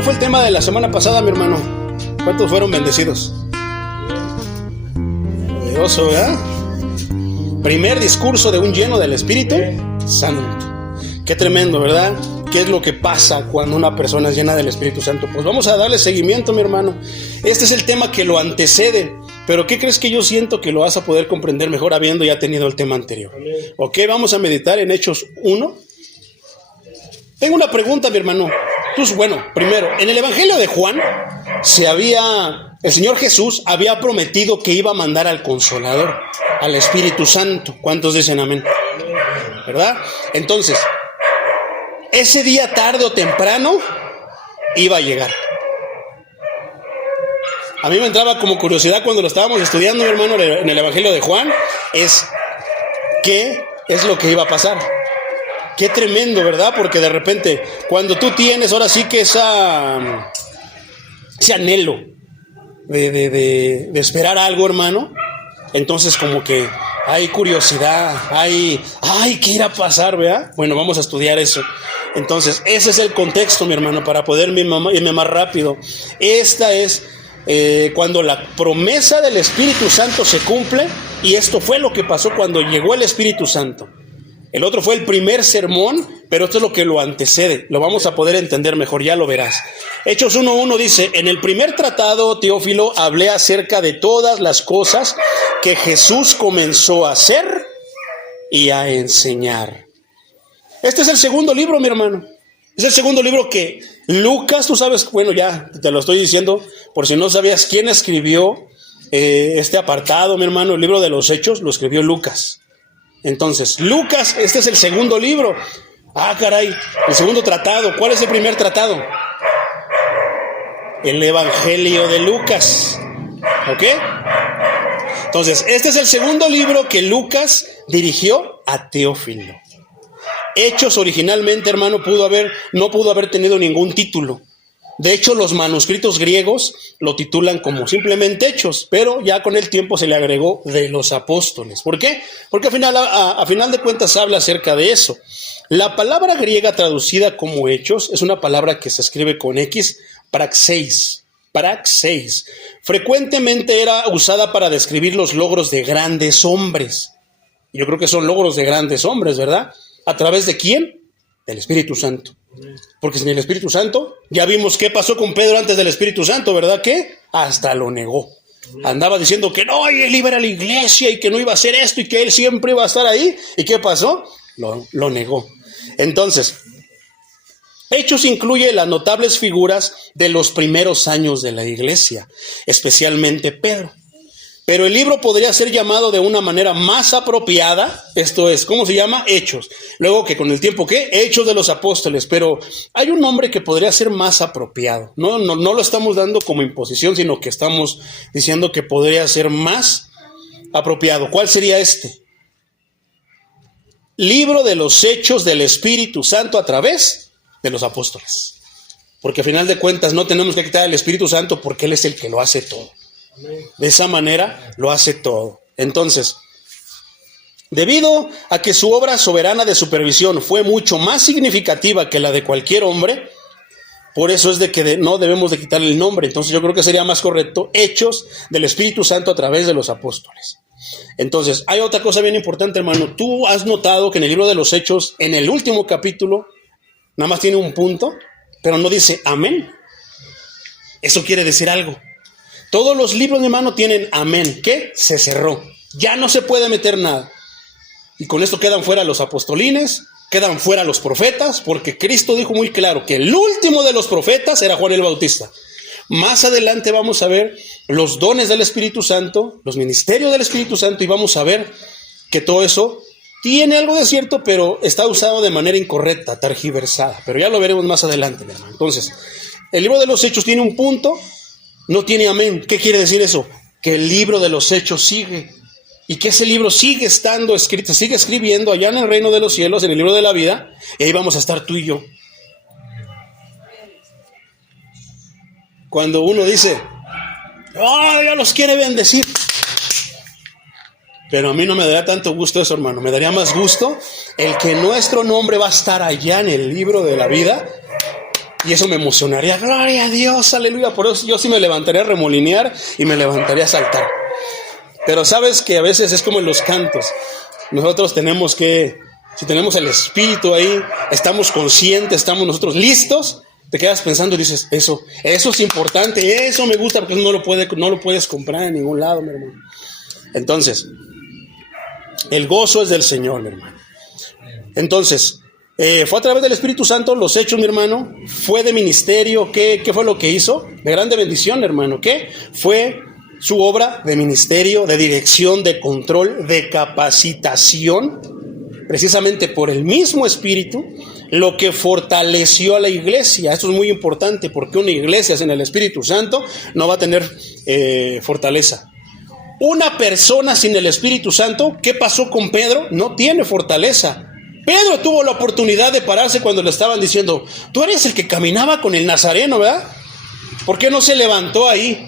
¿Cuál fue el tema de la semana pasada, mi hermano? ¿Cuántos fueron bendecidos? Poderoso, ¿verdad? Primer discurso de un lleno del Espíritu Santo. Qué tremendo, ¿verdad? ¿Qué es lo que pasa cuando una persona es llena del Espíritu Santo? Pues vamos a darle seguimiento, mi hermano. Este es el tema que lo antecede. Pero ¿qué crees que yo siento que lo vas a poder comprender mejor habiendo ya tenido el tema anterior? Ok, vamos a meditar en Hechos 1. Tengo una pregunta, mi hermano. Pues bueno, primero, en el Evangelio de Juan el Señor Jesús había prometido que iba a mandar al Consolador, al Espíritu Santo. ¿Cuántos dicen amén? ¿Verdad? Entonces, ese día tarde o temprano iba a llegar. A mí me entraba como curiosidad cuando lo estábamos estudiando, mi hermano, en el Evangelio de Juan, ¿qué es lo que iba a pasar? Qué tremendo, ¿verdad? Porque de repente, cuando tú tienes ahora sí que ese anhelo de esperar algo, hermano, entonces como que hay curiosidad, ¿qué irá a pasar, verdad? Bueno, vamos a estudiar eso. Entonces, ese es el contexto, mi hermano, para poder irme más rápido. Esta es cuando la promesa del Espíritu Santo se cumple, y esto fue lo que pasó cuando llegó el Espíritu Santo. El otro fue el primer sermón, pero esto es lo que lo antecede. Lo vamos a poder entender mejor, ya lo verás. Hechos 1:1 dice: en el primer tratado, Teófilo, hablé acerca de todas las cosas que Jesús comenzó a hacer y a enseñar. Este es el segundo libro, mi hermano. Es el segundo libro que Lucas, tú sabes, bueno, ya te lo estoy diciendo, por si no sabías quién escribió este apartado, mi hermano. El libro de los Hechos lo escribió Lucas. Entonces, Lucas, este es el segundo libro. Caray, el segundo tratado. ¿Cuál es el primer tratado? El Evangelio de Lucas. ¿Ok? Entonces, este es el segundo libro que Lucas dirigió a Teófilo. Hechos originalmente, hermano, no pudo haber tenido ningún título. De hecho, los manuscritos griegos lo titulan como simplemente Hechos, pero ya con el tiempo se le agregó de los apóstoles. ¿Por qué? Porque a final de cuentas habla acerca de eso. La palabra griega traducida como Hechos es una palabra que se escribe con X, praxeis. Frecuentemente era usada para describir los logros de grandes hombres. Yo creo que son logros de grandes hombres, ¿verdad? ¿A través de quién? Del Espíritu Santo. Porque sin el Espíritu Santo, ya vimos qué pasó con Pedro antes del Espíritu Santo, ¿verdad? Que hasta lo negó. Andaba diciendo que no, él iba a ir a la iglesia y que no iba a hacer esto y que él siempre iba a estar ahí. ¿Y qué pasó? Lo negó. Entonces, Hechos incluye las notables figuras de los primeros años de la iglesia, especialmente Pedro. Pero el libro podría ser llamado de una manera más apropiada, esto es, ¿cómo se llama? Hechos. Luego que con el tiempo, ¿qué? Hechos de los apóstoles. Pero hay un nombre que podría ser más apropiado. No lo estamos dando como imposición, sino que estamos diciendo que podría ser más apropiado. ¿Cuál sería este? Libro de los Hechos del Espíritu Santo a través de los apóstoles. Porque al final de cuentas no tenemos que quitar al Espíritu Santo porque Él es el que lo hace todo. De esa manera lo hace todo. Entonces, debido a que su obra soberana de supervisión fue mucho más significativa que la de cualquier hombre, por eso es de que no debemos de quitarle el nombre. Entonces yo creo que sería más correcto Hechos del Espíritu Santo a través de los apóstoles. Entonces, hay otra cosa bien importante, hermano. Tú has notado que en el libro de los Hechos, en el último capítulo, nada más tiene un punto, pero no dice amén. Eso quiere decir algo. Todos los libros, mi hermano, tienen amén. ¿Qué? Se cerró. Ya no se puede meter nada. Y con esto quedan fuera los apostolines, quedan fuera los profetas, porque Cristo dijo muy claro que el último de los profetas era Juan el Bautista. Más adelante vamos a ver los dones del Espíritu Santo, los ministerios del Espíritu Santo, y vamos a ver que todo eso tiene algo de cierto, pero está usado de manera incorrecta, tergiversada. Pero ya lo veremos más adelante, mi hermano. Entonces, el libro de los Hechos tiene un punto. No tiene amén. ¿Qué quiere decir eso? Que el libro de los Hechos sigue. Y que ese libro sigue estando escrito, sigue escribiendo allá en el reino de los cielos, en el libro de la vida. Y ahí vamos a estar tú y yo. Cuando uno dice, Dios los quiere bendecir. Pero a mí no me daría tanto gusto eso, hermano. Me daría más gusto el que nuestro nombre va a estar allá en el libro de la vida Y eso me emocionaría. Gloria a Dios, aleluya. Por eso yo sí me levantaría a remolinear y me levantaría a saltar. Pero sabes que a veces es como en los cantos. Nosotros tenemos que, si tenemos el Espíritu ahí, estamos conscientes, estamos nosotros listos, te quedas pensando y dices, eso es importante, eso me gusta, porque no lo puedes comprar en ningún lado, mi hermano. Entonces, el gozo es del Señor, mi hermano. Entonces, fue a través del Espíritu Santo, los hechos, mi hermano, fue de ministerio. ¿Qué fue lo que hizo? De grande bendición, hermano. ¿Qué? Fue su obra de ministerio, de dirección, de control, de capacitación, precisamente por el mismo Espíritu, lo que fortaleció a la iglesia. Esto es muy importante, porque una iglesia sin el Espíritu Santo no va a tener fortaleza. Una persona sin el Espíritu Santo, ¿qué pasó con Pedro? No tiene fortaleza. Pedro tuvo la oportunidad de pararse cuando le estaban diciendo, tú eres el que caminaba con el Nazareno, ¿verdad? ¿Por qué no se levantó ahí?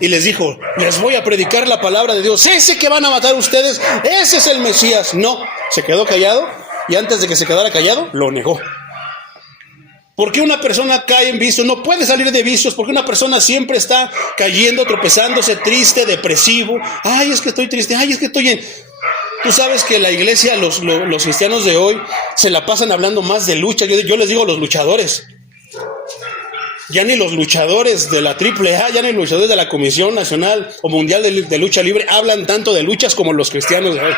Y les dijo, les voy a predicar la palabra de Dios. Ese que van a matar ustedes, ese es el Mesías. No, se quedó callado, y antes de que se quedara callado, lo negó. ¿Por qué una persona cae en vicios? No puede salir de vicios, porque una persona siempre está cayendo, tropezándose, triste, depresivo. Ay, es que estoy triste, ay, es que estoy en... Tú sabes que la iglesia, los cristianos de hoy, se la pasan hablando más de lucha. Yo les digo los luchadores. Ya ni los luchadores de la AAA, ya ni los luchadores de la Comisión Nacional o Mundial de Lucha Libre hablan tanto de luchas como los cristianos de hoy.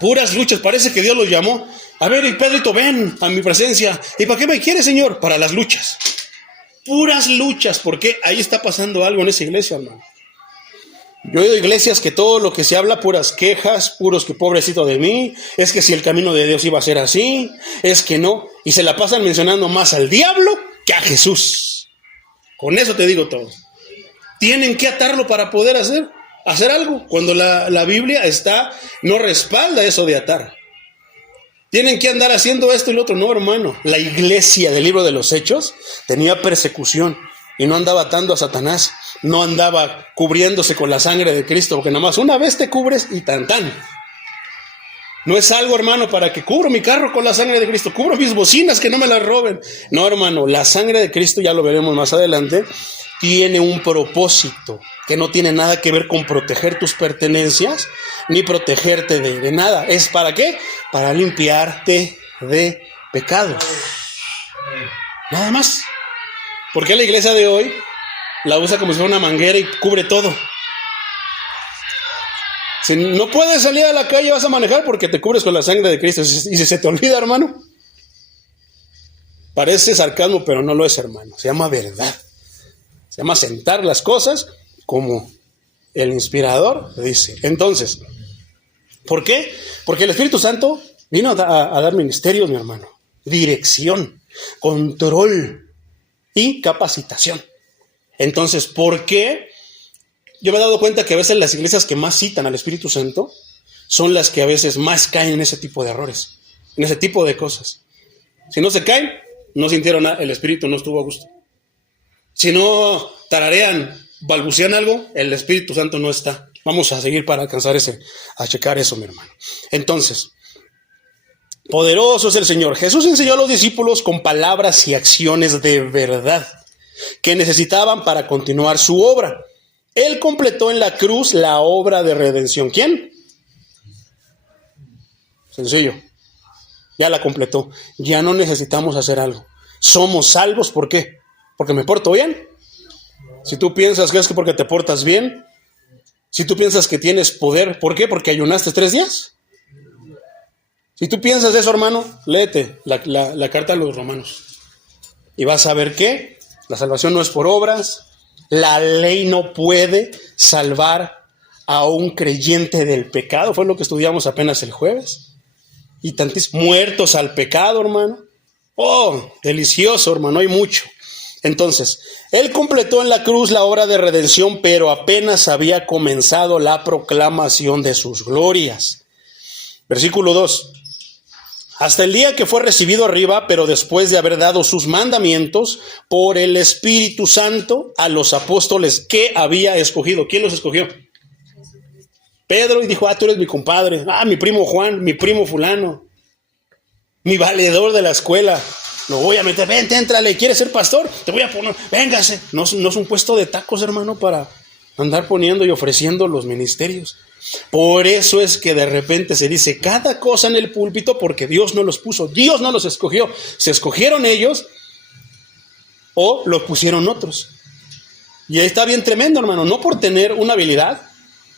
Puras luchas, parece que Dios los llamó. A ver, y Pedrito, ven a mi presencia. ¿Y para qué me quiere, Señor? Para las luchas. Puras luchas, porque ahí está pasando algo en esa iglesia, hermano. Yo he oído iglesias que todo lo que se habla, puras quejas, puros que pobrecito de mí, es que si el camino de Dios iba a ser así, es que no, y se la pasan mencionando más al diablo que a Jesús. Con eso te digo todo. Tienen que atarlo para poder hacer algo, cuando la Biblia no respalda eso de atar. Tienen que andar haciendo esto y lo otro. No, hermano, la iglesia del libro de los Hechos tenía persecución y no andaba atando a Satanás. No andaba cubriéndose con la sangre de Cristo, porque nada más una vez te cubres y tan. No es algo, hermano, para que cubro mi carro con la sangre de Cristo, cubro mis bocinas que no me las roben. No, hermano, la sangre de Cristo, ya lo veremos más adelante, tiene un propósito que no tiene nada que ver con proteger tus pertenencias, ni protegerte de nada. ¿Es para qué? Para limpiarte de pecados. Nada más. ¿Por qué la iglesia de hoy la usa como si fuera una manguera y cubre todo? Si no puedes salir a la calle, vas a manejar porque te cubres con la sangre de Cristo. Y si se te olvida, hermano, parece sarcasmo, pero no lo es, hermano. Se llama verdad. Se llama sentar las cosas como el inspirador dice. Entonces, ¿por qué? Porque el Espíritu Santo vino a dar ministerios, mi hermano. Dirección, control y capacitación. Entonces, ¿por qué? Yo me he dado cuenta que a veces las iglesias que más citan al Espíritu Santo son las que a veces más caen en ese tipo de errores, en ese tipo de cosas. Si no se caen, no sintieron nada, el Espíritu no estuvo a gusto. Si no tararean, balbucean algo, el Espíritu Santo no está. Vamos a seguir para alcanzar a checar eso, mi hermano. Entonces, poderoso es el Señor. Jesús enseñó a los discípulos con palabras y acciones de verdad que necesitaban para continuar su obra. Él completó en la cruz la obra de redención. ¿Quién? Sencillo. Ya la completó. Ya no necesitamos hacer algo. Somos salvos, ¿por qué? ¿Porque me porto bien? Si tú piensas que es que porque te portas bien, si tú piensas que tienes poder, ¿por qué? ¿Porque ayunaste 3 días? Si tú piensas eso, hermano, léete la carta a los Romanos. Y vas a ver que la salvación no es por obras. La ley no puede salvar a un creyente del pecado. Fue lo que estudiamos apenas el jueves. Y tantísimos muertos al pecado, hermano. Oh, delicioso, hermano, hay mucho. Entonces, él completó en la cruz la obra de redención, pero apenas había comenzado la proclamación de sus glorias. Versículo 2. Hasta el día que fue recibido arriba, pero después de haber dado sus mandamientos por el Espíritu Santo a los apóstoles que había escogido. ¿Quién los escogió? Pedro, y dijo, tú eres mi compadre. Mi primo Juan, mi primo fulano. mi valedor de la escuela. Lo voy a meter, vente, éntrale, ¿quieres ser pastor? Te voy a poner, véngase. No es un puesto de tacos, hermano, para andar poniendo y ofreciendo los ministerios. Por eso es que de repente se dice cada cosa en el púlpito, porque Dios no los puso, Dios no los escogió. Se escogieron ellos o los pusieron otros. Y ahí está bien tremendo, hermano. No por tener una habilidad,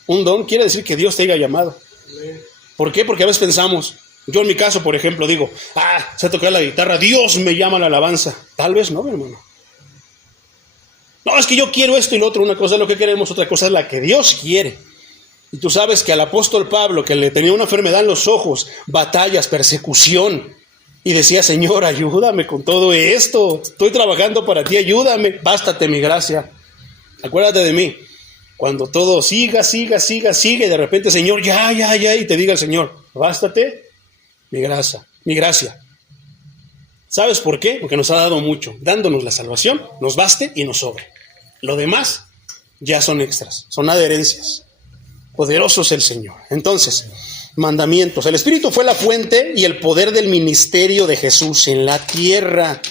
un don, quiere decir que Dios te haya llamado. ¿Por qué? Porque a veces pensamos, yo en mi caso, por ejemplo, digo, sé tocar la guitarra, Dios me llama a la alabanza. Tal vez no, hermano. No, es que yo quiero esto y lo otro. Una cosa es lo que queremos, otra cosa es la que Dios quiere. Y tú sabes que al apóstol Pablo, que le tenía una enfermedad en los ojos, batallas, persecución, y decía, Señor, ayúdame con todo esto. Estoy trabajando para ti, ayúdame. Bástate mi gracia. Acuérdate de mí. Cuando todo siga, y de repente, Señor, ya, y te diga el Señor, bástate mi gracia. ¿Sabes por qué? Porque nos ha dado mucho. Dándonos la salvación, nos baste y nos sobre. Lo demás ya son extras, son adherencias. Poderoso es el Señor. Entonces, mandamientos. El Espíritu fue la fuente y el poder del ministerio de Jesús en la tierra,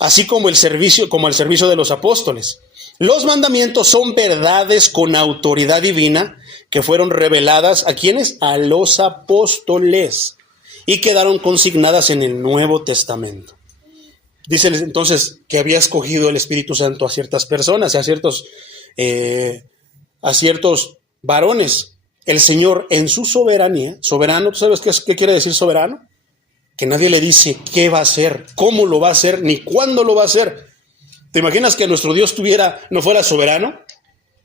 así como el servicio de los apóstoles. Los mandamientos son verdades con autoridad divina que fueron reveladas ¿a quiénes? A los apóstoles y quedaron consignadas en el Nuevo Testamento. Dice entonces que había escogido el Espíritu Santo a ciertas personas, a ciertos varones. El Señor en su soberanía, soberano, ¿tú sabes qué quiere decir soberano? Que nadie le dice qué va a hacer, cómo lo va a hacer, ni cuándo lo va a hacer. ¿Te imaginas que nuestro Dios no fuera soberano?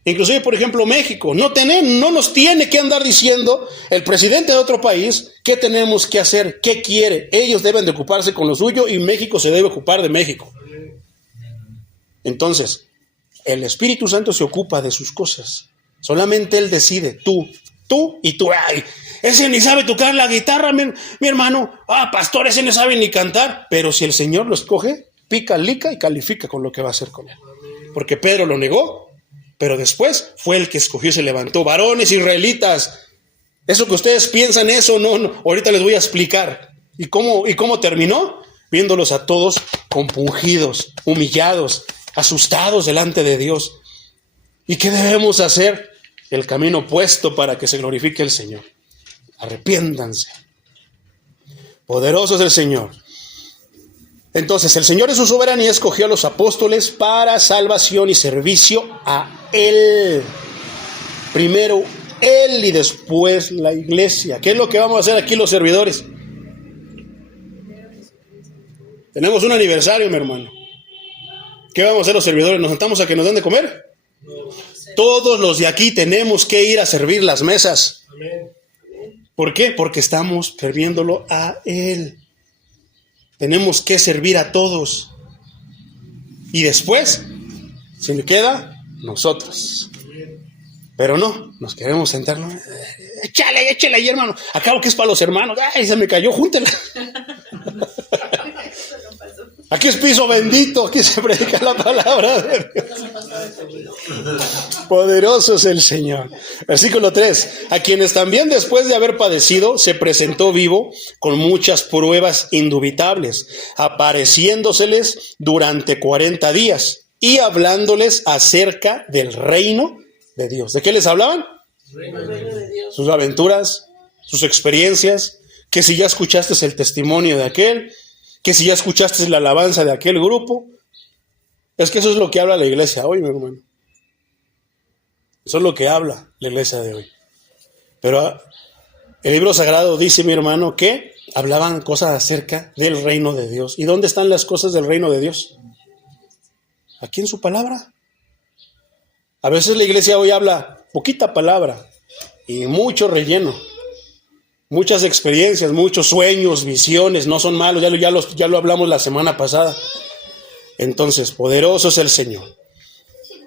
Inclusive, por ejemplo, México, no nos tiene que andar diciendo el presidente de otro país qué tenemos que hacer, qué quiere. Ellos deben de ocuparse con lo suyo y México se debe ocupar de México. Entonces, el Espíritu Santo se ocupa de sus cosas. Solamente Él decide, tú y tú. Ay, ese ni sabe tocar la guitarra, mi hermano. Pastor, ese no sabe ni cantar. Pero si el Señor lo escoge, pica, lica y califica con lo que va a hacer con él. Porque Pedro lo negó, pero después fue el que escogió y se levantó. Varones israelitas, eso que ustedes piensan, eso no, ahorita les voy a explicar. ¿Y cómo terminó? Viéndolos a todos compungidos, humillados, asustados delante de Dios. ¿Y qué debemos hacer? El camino opuesto para que se glorifique el Señor. Arrepiéntanse. Poderoso es el Señor. Entonces, el Señor en su soberanía escogió a los apóstoles para salvación y servicio a Él. Primero Él y después la iglesia. ¿Qué es lo que vamos a hacer aquí los servidores? Tenemos un aniversario, mi hermano. ¿Qué vamos a hacer los servidores? ¿Nos sentamos a que nos den de comer? Todos los de aquí tenemos que ir a servir las mesas. ¿Por qué? Porque estamos sirviéndolo a Él. Tenemos que servir a todos. Y después, si le queda, nosotros. Pero no, nos queremos sentar. ¿No? Échale ahí, hermano. Acabo que es para los hermanos. Ay, se me cayó, júntela. Aquí es piso bendito, aquí se predica la palabra de Dios. Poderoso es el Señor. Versículo 3. A quienes también después de haber padecido se presentó vivo con muchas pruebas indubitables, apareciéndoseles durante 40 días y hablándoles acerca del reino de Dios. ¿De qué les hablaban? Reino de Dios. Sus aventuras, sus experiencias, que si ya escuchaste el testimonio de aquel, que si ya escuchaste la alabanza de aquel grupo. Es que eso es lo que habla la iglesia hoy, mi hermano. Eso es lo que habla la iglesia de hoy. Pero el libro sagrado dice, mi hermano, que hablaban cosas acerca del reino de Dios. ¿Y dónde están las cosas del reino de Dios? Aquí en su palabra. A veces la iglesia hoy habla poquita palabra y mucho relleno. Muchas experiencias, muchos sueños, visiones, no son malos, ya lo hablamos la semana pasada. Entonces, poderoso es el Señor.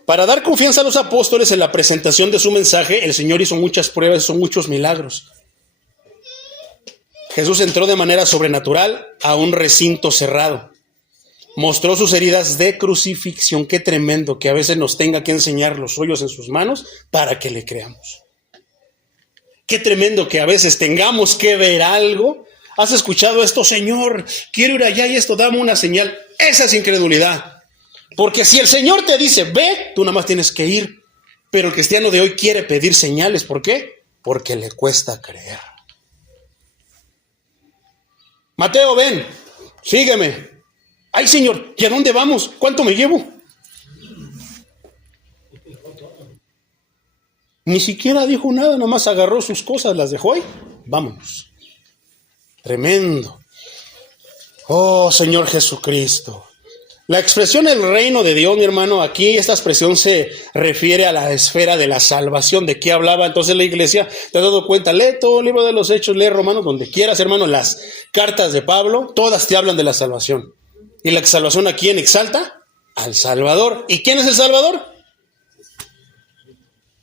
Para dar confianza a los apóstoles en la presentación de su mensaje, el Señor hizo muchas pruebas, hizo muchos milagros. Jesús entró de manera sobrenatural a un recinto cerrado. Mostró sus heridas de crucifixión. Qué tremendo que a veces nos tenga que enseñar los suyos en sus manos para que le creamos. Qué tremendo que a veces tengamos que ver algo ¿Has escuchado esto? Señor, quiero ir allá y esto, dame una señal. Esa es incredulidad. Porque si el Señor te dice, ve, tú nada más tienes que ir. Pero el cristiano de hoy quiere pedir señales. ¿Por qué? Porque le cuesta creer. Mateo, ven, sígueme. Ay, Señor, ¿y a dónde vamos? ¿Cuánto me llevo? Ni siquiera dijo nada, nada más agarró sus cosas, las dejó ahí. Vámonos. Tremendo. Oh, Señor Jesucristo. La expresión el reino de Dios, mi hermano, aquí esta expresión se refiere a la esfera de la salvación. ¿De qué hablaba entonces la iglesia? ¿Te has dado cuenta? Lee todo el libro de los Hechos, lee Romanos, donde quieras, hermano, las cartas de Pablo, todas te hablan de la salvación. ¿Y la salvación a quién exalta? Al Salvador. ¿Y quién es el Salvador?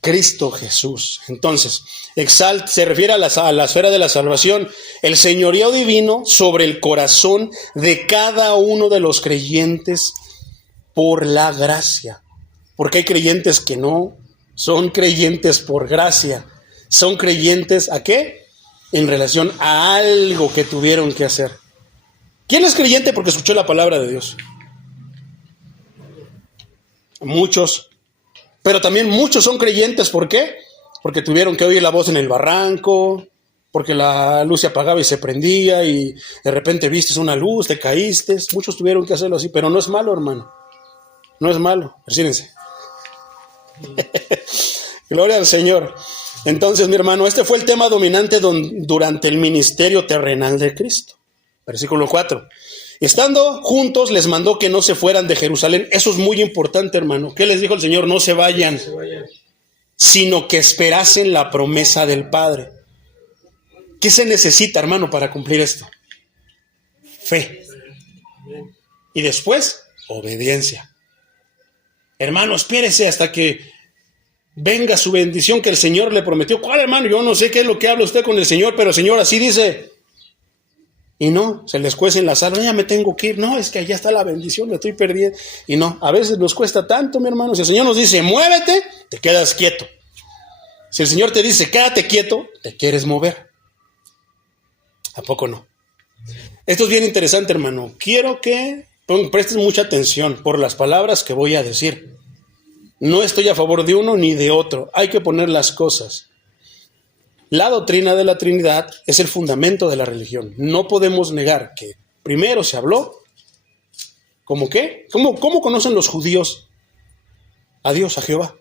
Cristo Jesús. Entonces, se refiere a la esfera de la salvación, el señorío divino sobre el corazón de cada uno de los creyentes por la gracia. Porque hay creyentes que no son creyentes por gracia, son creyentes ¿a qué? En relación a algo que tuvieron que hacer. ¿Quién es creyente porque escuchó la palabra de Dios? Muchos. Pero también muchos son creyentes, ¿por qué? Porque tuvieron que oír la voz en el barranco, porque la luz se apagaba y se prendía y de repente vistes una luz, te caíste. Muchos tuvieron que hacerlo así, pero no es malo, hermano. No es malo, persínense. Gloria al Señor. Entonces, mi hermano, este fue el tema dominante durante el ministerio terrenal de Cristo. Versículo 4. Estando juntos, les mandó que no se fueran de Jerusalén. Eso es muy importante, hermano. ¿Qué les dijo el Señor? No se vayan, sino que esperasen la promesa del Padre. ¿Qué se necesita, hermano, para cumplir esto? Fe. Y después, obediencia. Hermano, espérese hasta que venga su bendición que el Señor le prometió. ¿Cuál, hermano? Yo no sé qué es lo que habla usted con el Señor, pero el Señor así dice. Y no, se les cuecen las almas, ya me tengo que ir. No, es que allá está la bendición, me estoy perdiendo. Y no, a veces nos cuesta tanto, mi hermano. Si el Señor nos dice, muévete, te quedas quieto. Si el Señor te dice, quédate quieto, te quieres mover. ¿A poco no? Esto es bien interesante, hermano. Quiero que prestes mucha atención por las palabras que voy a decir. No estoy a favor de uno ni de otro. Hay que poner las cosas. La doctrina de la Trinidad es el fundamento de la religión. No podemos negar que primero se habló, ¿cómo qué? ¿Cómo conocen los judíos a Dios, a Jehová?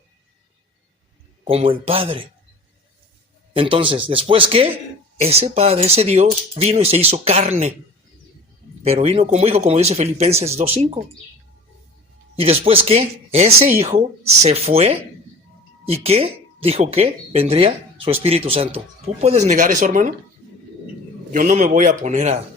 Como el Padre. Entonces, ¿después qué? Ese Padre, ese Dios, vino y se hizo carne. Pero vino como hijo, como dice Filipenses 2:5. ¿Y después qué? Ese hijo se fue y ¿qué? Dijo que vendría su Espíritu Santo. ¿Tú puedes negar eso, hermano? Yo no me voy a poner a...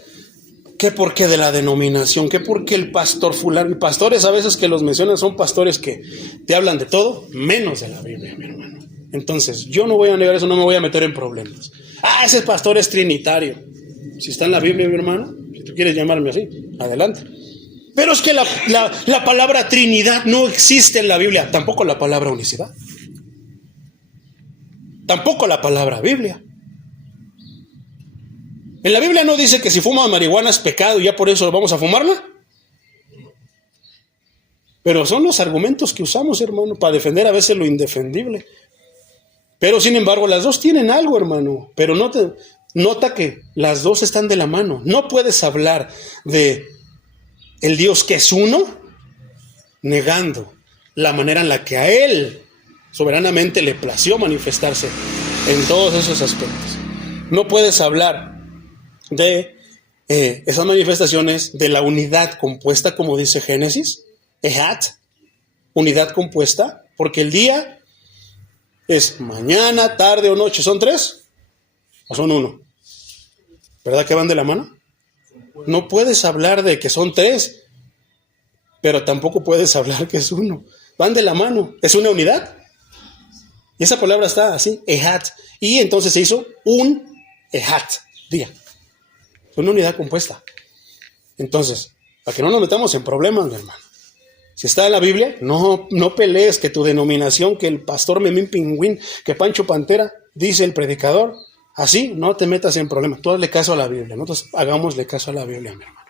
¿Qué por qué de la denominación? ¿Qué por qué el pastor fulano? Y pastores a veces que los mencionan son pastores que te hablan de todo, menos de la Biblia, mi hermano. Entonces, yo no voy a negar eso, no me voy a meter en problemas. Ese pastor es trinitario. Si está en la Biblia, mi hermano, si tú quieres llamarme así, adelante. Pero es que la palabra Trinidad no existe en la Biblia, tampoco la palabra unicidad. Tampoco la palabra Biblia. En la Biblia no dice que si fuma marihuana es pecado y ya por eso vamos a fumarla. Pero son los argumentos que usamos, hermano, para defender a veces lo indefendible. Pero sin embargo, las dos tienen algo, hermano. Pero nota que las dos están de la mano. No puedes hablar de el Dios que es uno, negando la manera en la que a Él soberanamente le plació manifestarse en todos esos aspectos. No puedes hablar de esas manifestaciones de la unidad compuesta, como dice Génesis, Ejat, unidad compuesta, porque el día es mañana, tarde o noche. ¿Son tres o son uno? ¿Verdad que van de la mano? No puedes hablar de que son tres, pero tampoco puedes hablar que es uno. Van de la mano. ¿Es una unidad? Y esa palabra está así, Ejat. Y entonces se hizo un Ejat, día. Una unidad compuesta. Entonces, para que no nos metamos en problemas, mi hermano. Si está en la Biblia, no pelees que tu denominación, que el pastor Memín Pingüín, que Pancho Pantera, dice el predicador. Así no te metas en problemas. Tú hazle caso a la Biblia. Nosotros hagámosle caso a la Biblia, mi hermano.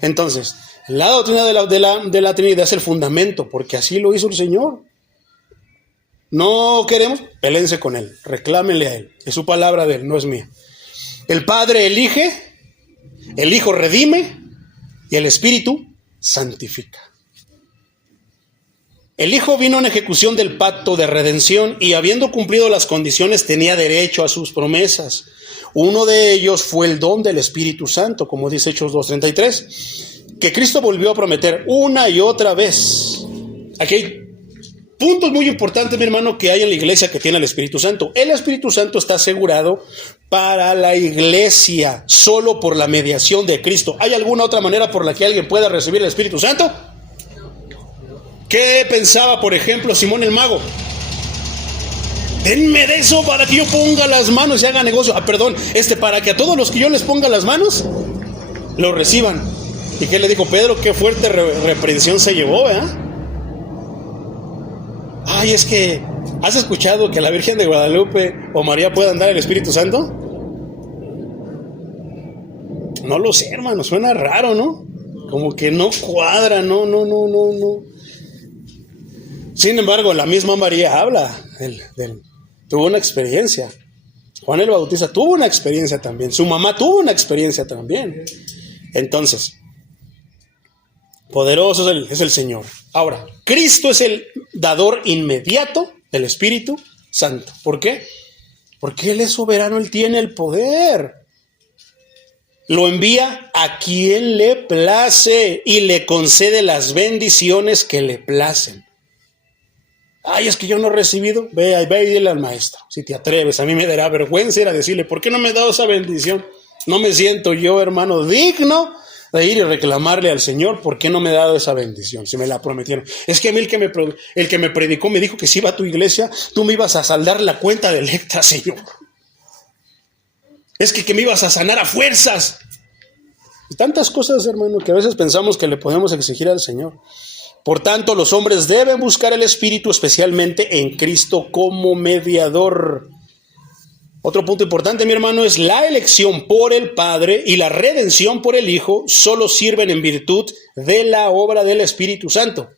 Entonces, la doctrina de la Trinidad es el fundamento, porque así lo hizo el Señor. No queremos, peléense con Él, reclámenle a Él. Es su palabra de Él, no es mía. El Padre elige, el Hijo redime y el Espíritu santifica. El Hijo vino en ejecución del pacto de redención y habiendo cumplido las condiciones tenía derecho a sus promesas. Uno de ellos fue el don del Espíritu Santo, como dice Hechos 2:33, que Cristo volvió a prometer una y otra vez. Aquí hay puntos muy importantes, mi hermano, que hay en la iglesia que tiene el Espíritu Santo. El Espíritu Santo está asegurado para la iglesia solo por la mediación de Cristo. ¿Hay alguna otra manera por la que alguien pueda recibir el Espíritu Santo? ¿Qué pensaba, por ejemplo, Simón el Mago? Denme de eso para que yo ponga las manos y haga negocio. Para que a todos los que yo les ponga las manos, lo reciban. ¿Y qué le dijo Pedro? Qué fuerte reprensión se llevó, ¿eh? Ay, es que, ¿has escuchado que la Virgen de Guadalupe o María puedan dar el Espíritu Santo? No lo sé, hermano, suena raro, ¿no? Como que no cuadra, no. Sin embargo, la misma María habla, tuvo una experiencia. Juan el Bautista tuvo una experiencia también. Su mamá tuvo una experiencia también. Entonces, poderoso es el Señor. Ahora, Cristo es el dador inmediato del Espíritu Santo. ¿Por qué? Porque Él es soberano, Él tiene el poder. Lo envía a quien le place y le concede las bendiciones que le placen. Ay, es que yo no he recibido. Ve y dile al maestro, si te atreves. A mí me dará vergüenza ir a decirle, ¿por qué no me he dado esa bendición? No me siento yo, hermano, digno de ir y reclamarle al Señor, ¿por qué no me he dado esa bendición? Si me la prometieron. Es que a mí el que me predicó me dijo que si iba a tu iglesia, tú me ibas a saldar la cuenta de Electra, Señor. Es que me ibas a sanar a fuerzas. Y tantas cosas, hermano, que a veces pensamos que le podemos exigir al Señor. Por tanto, los hombres deben buscar el Espíritu, especialmente en Cristo como mediador. Otro punto importante, mi hermano, es la elección por el Padre y la redención por el Hijo solo sirven en virtud de la obra del Espíritu Santo.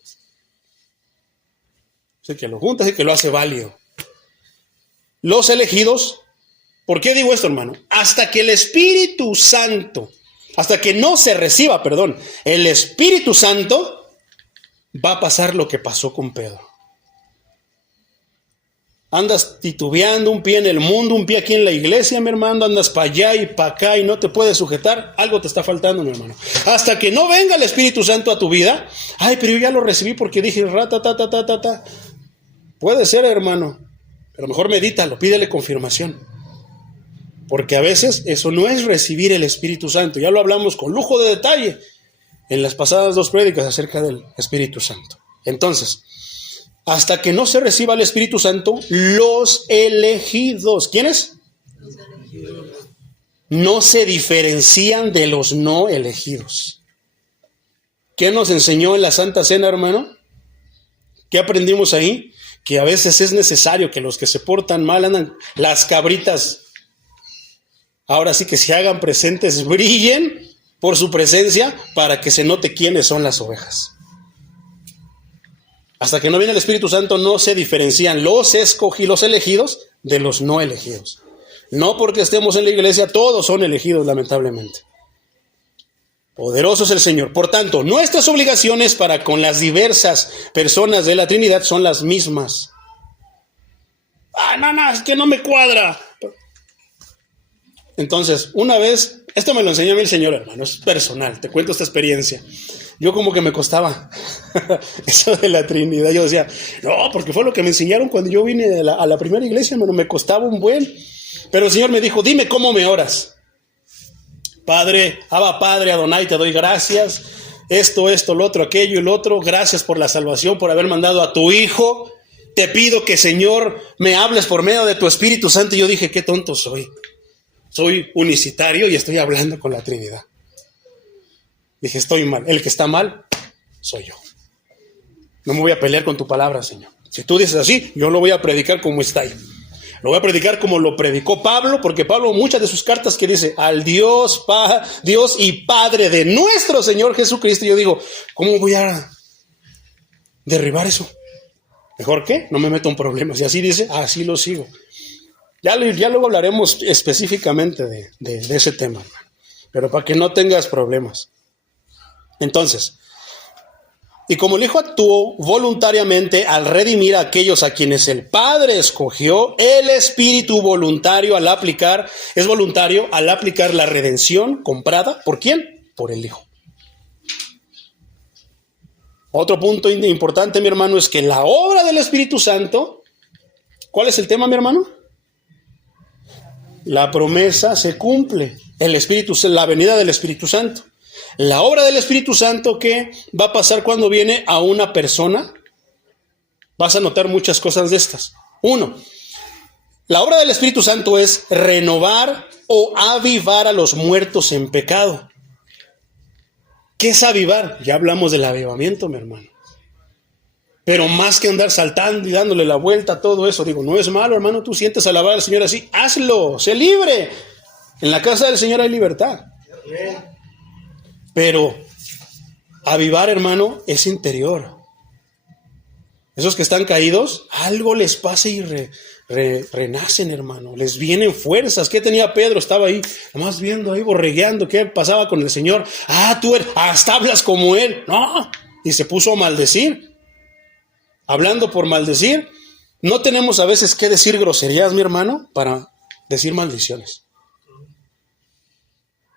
Es el que lo junta, es el que lo hace válido. Los elegidos, ¿por qué digo esto, hermano? Hasta que no se reciba, el Espíritu Santo, va a pasar lo que pasó con Pedro. Andas titubeando, un pie en el mundo, un pie aquí en la iglesia, mi hermano, andas para allá y para acá y no te puedes sujetar, algo te está faltando, mi hermano. Hasta que no venga el Espíritu Santo a tu vida, ay, pero yo ya lo recibí porque dije, puede ser, hermano, pero mejor medítalo, pídele confirmación. Porque a veces eso no es recibir el Espíritu Santo, ya lo hablamos con lujo de detalle en las pasadas 2 prédicas acerca del Espíritu Santo. Entonces, hasta que no se reciba el Espíritu Santo, los elegidos, ¿quiénes? Los elegidos. No se diferencian de los no elegidos. ¿Qué nos enseñó en la Santa Cena, hermano? ¿Qué aprendimos ahí? Que a veces es necesario que los que se portan mal andan, las cabritas, ahora sí que se hagan presentes, brillen por su presencia para que se note quiénes son las ovejas. Hasta que no viene el Espíritu Santo no se diferencian los elegidos de los no elegidos. No porque estemos en la iglesia, todos son elegidos, lamentablemente. Poderoso es el Señor. Por tanto, nuestras obligaciones para con las diversas personas de la Trinidad son las mismas. No, es que no me cuadra. Entonces, una vez, esto me lo enseñó a mí el Señor, hermano, es personal, te cuento esta experiencia. Yo como que me costaba eso de la Trinidad. Yo decía, no, porque fue lo que me enseñaron cuando yo vine a la primera iglesia, hermano, me costaba un buen. Pero el Señor me dijo, dime cómo me oras. Padre, Abba Padre, Adonai, te doy gracias. Esto, lo otro, aquello y lo otro. Gracias por la salvación, por haber mandado a tu Hijo. Te pido que, Señor, me hables por medio de tu Espíritu Santo. Y yo dije, qué tonto soy. Soy unicitario y estoy hablando con la Trinidad. Dije, estoy mal. El que está mal, soy yo. No me voy a pelear con tu palabra, Señor. Si tú dices así, yo lo voy a predicar como está ahí. Lo voy a predicar como lo predicó Pablo, porque Pablo, muchas de sus cartas que dice, al Dios y Padre de nuestro Señor Jesucristo, yo digo, ¿cómo voy a derribar eso? ¿Mejor qué? No me meto en problemas. Y así dice, así lo sigo. Ya luego hablaremos específicamente de ese tema, hermano. Pero para que no tengas problemas. Entonces, y como el Hijo actuó voluntariamente al redimir a aquellos a quienes el Padre escogió, el Espíritu es voluntario al aplicar la redención comprada. ¿Por quién? Por el Hijo. Otro punto importante, mi hermano, es que la obra del Espíritu Santo, ¿cuál es el tema, mi hermano? La promesa se cumple. La venida del Espíritu Santo. La obra del Espíritu Santo, ¿qué va a pasar cuando viene a una persona? Vas a notar muchas cosas de estas. 1. La obra del Espíritu Santo es renovar o avivar a los muertos en pecado. ¿Qué es avivar? Ya hablamos del avivamiento, mi hermano. Pero más que andar saltando y dándole la vuelta a todo eso, digo, no es malo, hermano, tú sientes alabar al Señor así, hazlo, sé libre. En la casa del Señor hay libertad. Pero avivar, hermano, es interior. Esos que están caídos, algo les pasa y renacen, hermano. Les vienen fuerzas. ¿Qué tenía Pedro? Estaba ahí, nomás viendo ahí, borregueando. ¿Qué pasaba con el Señor? Tú hasta hablas como Él. No. Y se puso a maldecir. Hablando por maldecir. No tenemos a veces que decir groserías, mi hermano, para decir maldiciones.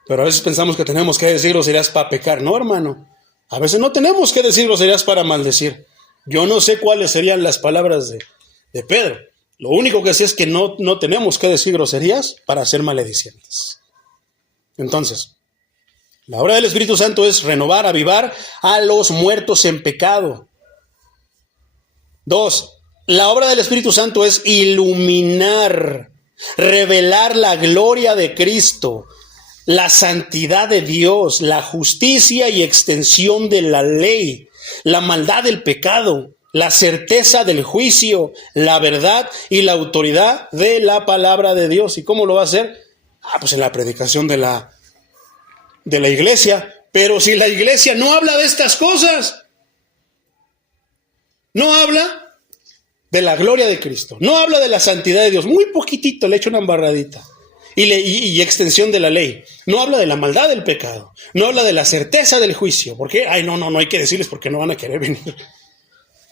Pero a veces pensamos que tenemos que decir groserías para pecar. No, hermano. A veces no tenemos que decir groserías para maldecir. Yo no sé cuáles serían las palabras de Pedro. Lo único que sé es que no tenemos que decir groserías para ser maledicientes. Entonces, la obra del Espíritu Santo es renovar, avivar a los muertos en pecado. 2. La obra del Espíritu Santo es iluminar, revelar la gloria de Cristo, la santidad de Dios, la justicia y extensión de la ley, la maldad del pecado, la certeza del juicio, la verdad y la autoridad de la palabra de Dios. ¿Y cómo lo va a hacer? Pues en la predicación de la iglesia. Pero si la iglesia no habla de estas cosas, no habla de la gloria de Cristo, no habla de la santidad de Dios, muy poquitito le echa una embarradita. Y extensión de la ley. No habla de la maldad del pecado. No habla de la certeza del juicio. ¿Por qué? No hay que decirles porque no van a querer venir.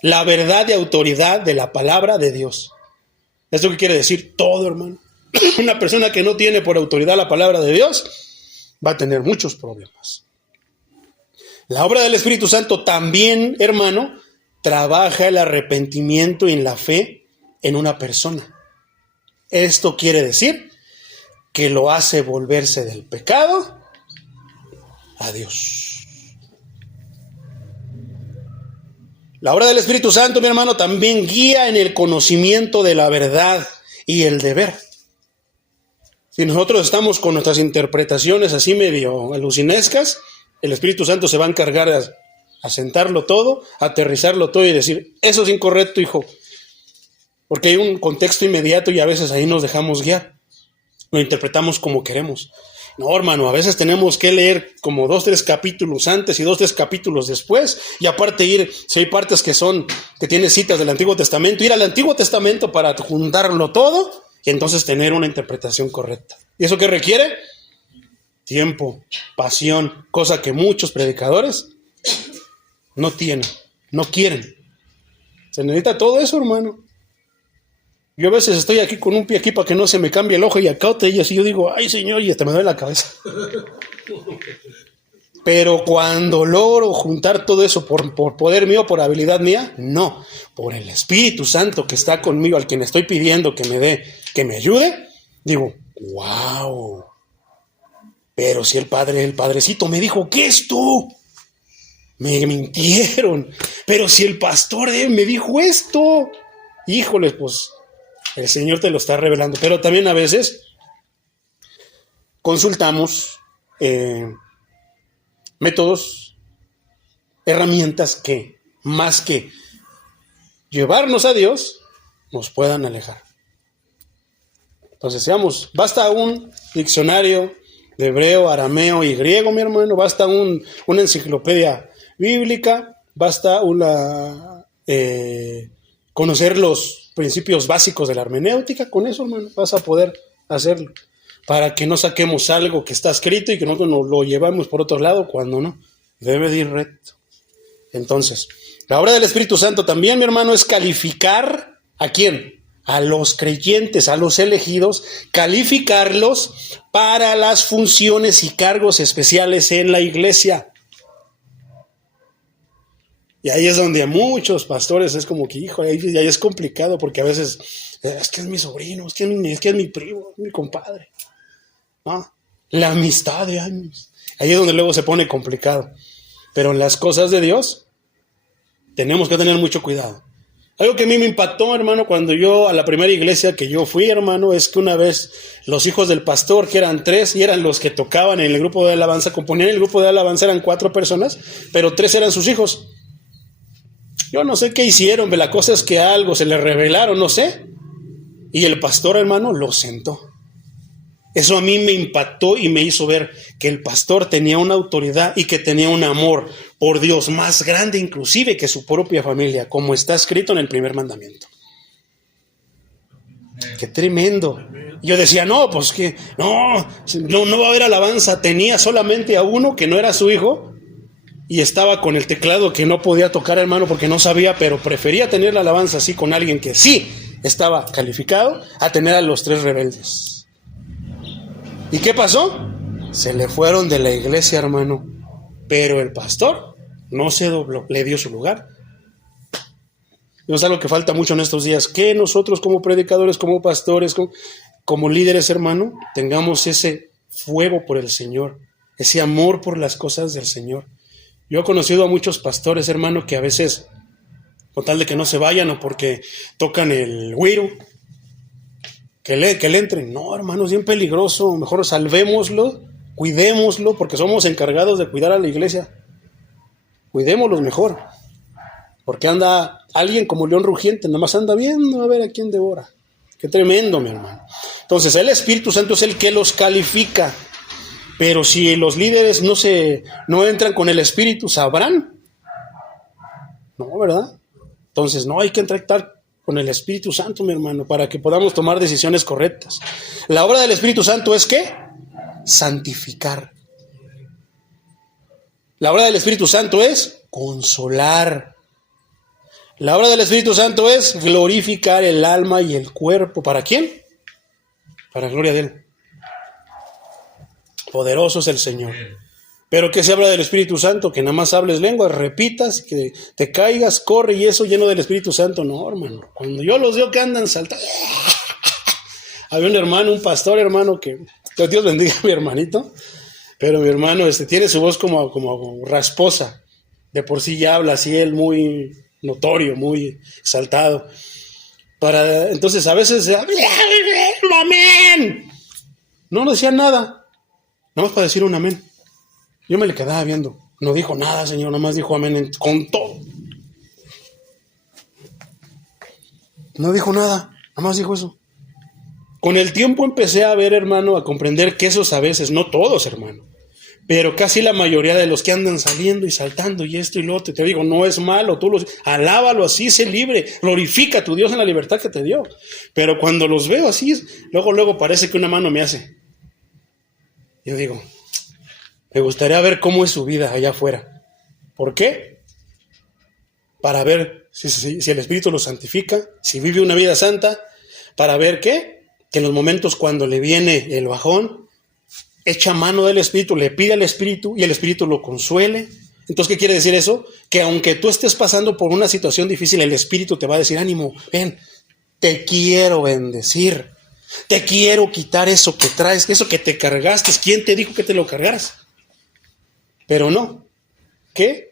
La verdad y autoridad de la palabra de Dios. ¿Esto qué quiere decir? Todo, hermano. Una persona que no tiene por autoridad la palabra de Dios va a tener muchos problemas. La obra del Espíritu Santo también, hermano, trabaja el arrepentimiento y la fe en una persona. Esto quiere decir que lo hace volverse del pecado a Dios. La obra del Espíritu Santo, mi hermano, también guía en el conocimiento de la verdad y el deber. Si nosotros estamos con nuestras interpretaciones así medio alucinescas, el Espíritu Santo se va a encargar de asentarlo todo, aterrizarlo todo y decir, eso es incorrecto, hijo. Porque hay un contexto inmediato y a veces ahí nos dejamos guiar. Lo interpretamos como queremos. No, hermano, a veces tenemos que leer como 2-3 capítulos antes y 2-3 capítulos después, y aparte si hay partes que tienen citas del Antiguo Testamento, ir al Antiguo Testamento para juntarlo todo y entonces tener una interpretación correcta. ¿Y eso qué requiere? Tiempo, pasión, cosa que muchos predicadores no tienen, no quieren. Se necesita todo eso, hermano. Yo a veces estoy aquí con un pie aquí para que no se me cambie el ojo y acá y así yo digo, ay Señor, y hasta me duele la cabeza. Pero cuando logro juntar todo eso por poder mío, por habilidad mía, no, por el Espíritu Santo que está conmigo, al quien estoy pidiendo que me ayude, digo, wow. Pero si el padrecito me dijo, ¿qué es tú? Me mintieron. Pero si el pastor me dijo esto, híjoles, pues el Señor te lo está revelando. Pero también a veces consultamos métodos, herramientas que, más que llevarnos a Dios, nos puedan alejar. Entonces, basta un diccionario de hebreo, arameo y griego, mi hermano, basta una enciclopedia bíblica, basta conocer los principios básicos de la hermenéutica. Con eso, hermano, vas a poder hacerlo, para que no saquemos algo que está escrito y que nosotros nos lo llevamos por otro lado cuando no, debe de ir recto. Entonces, la obra del Espíritu Santo también, mi hermano, es calificar ¿a quién? A los creyentes, a los elegidos, calificarlos para las funciones y cargos especiales en la iglesia. Y ahí es donde a muchos pastores es como que, hijo, ahí es complicado, porque a veces, es que es mi sobrino, es que es mi primo, es mi compadre. ¿No? La amistad de años. Ahí es donde luego se pone complicado. Pero en las cosas de Dios tenemos que tener mucho cuidado. Algo que a mí me impactó, hermano, cuando yo a la primera iglesia que yo fui, hermano, es que una vez los hijos del pastor, que eran 3 y eran los que tocaban en el grupo de alabanza, componían el grupo de alabanza, eran 4 personas, pero 3 eran sus hijos. Yo no sé qué hicieron, la cosa es que algo se les revelaron, no sé, y el pastor, hermano, los sentó. Eso a mí me impactó y me hizo ver que el pastor tenía una autoridad y que tenía un amor por Dios más grande inclusive que su propia familia, como está escrito en el primer mandamiento. ¡Qué tremendo! Yo decía, no, pues que no va a haber alabanza. Tenía solamente a uno que no era su hijo y estaba con el teclado que no podía tocar, hermano, porque no sabía, pero prefería tener la alabanza así con alguien que sí estaba calificado a tener a los 3 rebeldes. ¿Y qué pasó? Se le fueron de la iglesia, hermano. Pero el pastor no se dobló, le dio su lugar. Y es algo que falta mucho en estos días, que nosotros como predicadores, como pastores, como líderes, hermano, tengamos ese fuego por el Señor, ese amor por las cosas del Señor. Yo he conocido a muchos pastores, hermano, que a veces, con tal de que no se vayan o porque tocan el güiro, que le entren. No, hermano, es bien peligroso. Mejor salvémoslo, cuidémoslo, porque somos encargados de cuidar a la iglesia. Cuidémoslos mejor. Porque anda alguien como león rugiente, nada más anda viendo a ver a quién devora. Qué tremendo, mi hermano. Entonces, el Espíritu Santo es el que los califica. Pero si los líderes no entran con el Espíritu, ¿sabrán? No, ¿verdad? Entonces, no hay que entrar con el Espíritu Santo, mi hermano, para que podamos tomar decisiones correctas. La obra del Espíritu Santo es ¿qué? Santificar. La obra del Espíritu Santo es consolar. La obra del Espíritu Santo es glorificar el alma y el cuerpo. ¿Para quién? Para la gloria de Él. Poderoso es el Señor. Pero ¿qué se habla del Espíritu Santo? Que nada más hables lenguas, repitas, que te caigas, corre y eso lleno del Espíritu Santo. No, hermano. Cuando yo los veo que andan saltando. Había un hermano, un pastor, hermano, que Dios bendiga a mi hermanito. Pero mi hermano tiene su voz como rasposa. De por sí ya habla así él muy notorio, muy exaltado. Entonces a veces ¡amén! No decía nada. Nada más para decir un amén. Yo me le quedaba viendo. No dijo nada, Señor, nada más dijo amén con todo. No dijo nada, nada más dijo eso. Con el tiempo empecé a ver, hermano, a comprender que esos a veces, no todos, hermano, pero casi la mayoría de los que andan saliendo y saltando y esto y lo otro, te digo, no es malo, alábalo así, sé libre, glorifica a tu Dios en la libertad que te dio. Pero cuando los veo así, luego parece que una mano me hace. Yo digo, me gustaría ver cómo es su vida allá afuera. ¿Por qué? Para ver si el Espíritu lo santifica, si vive una vida santa, para ver ¿qué? Que en los momentos cuando le viene el bajón, echa mano del Espíritu, le pide al Espíritu y el Espíritu lo consuele. Entonces, ¿qué quiere decir eso? Que aunque tú estés pasando por una situación difícil, el Espíritu te va a decir, ánimo, ven, te quiero bendecir, te quiero quitar eso que traes, eso que te cargaste. ¿Quién te dijo que te lo cargaras? Pero no, ¿qué?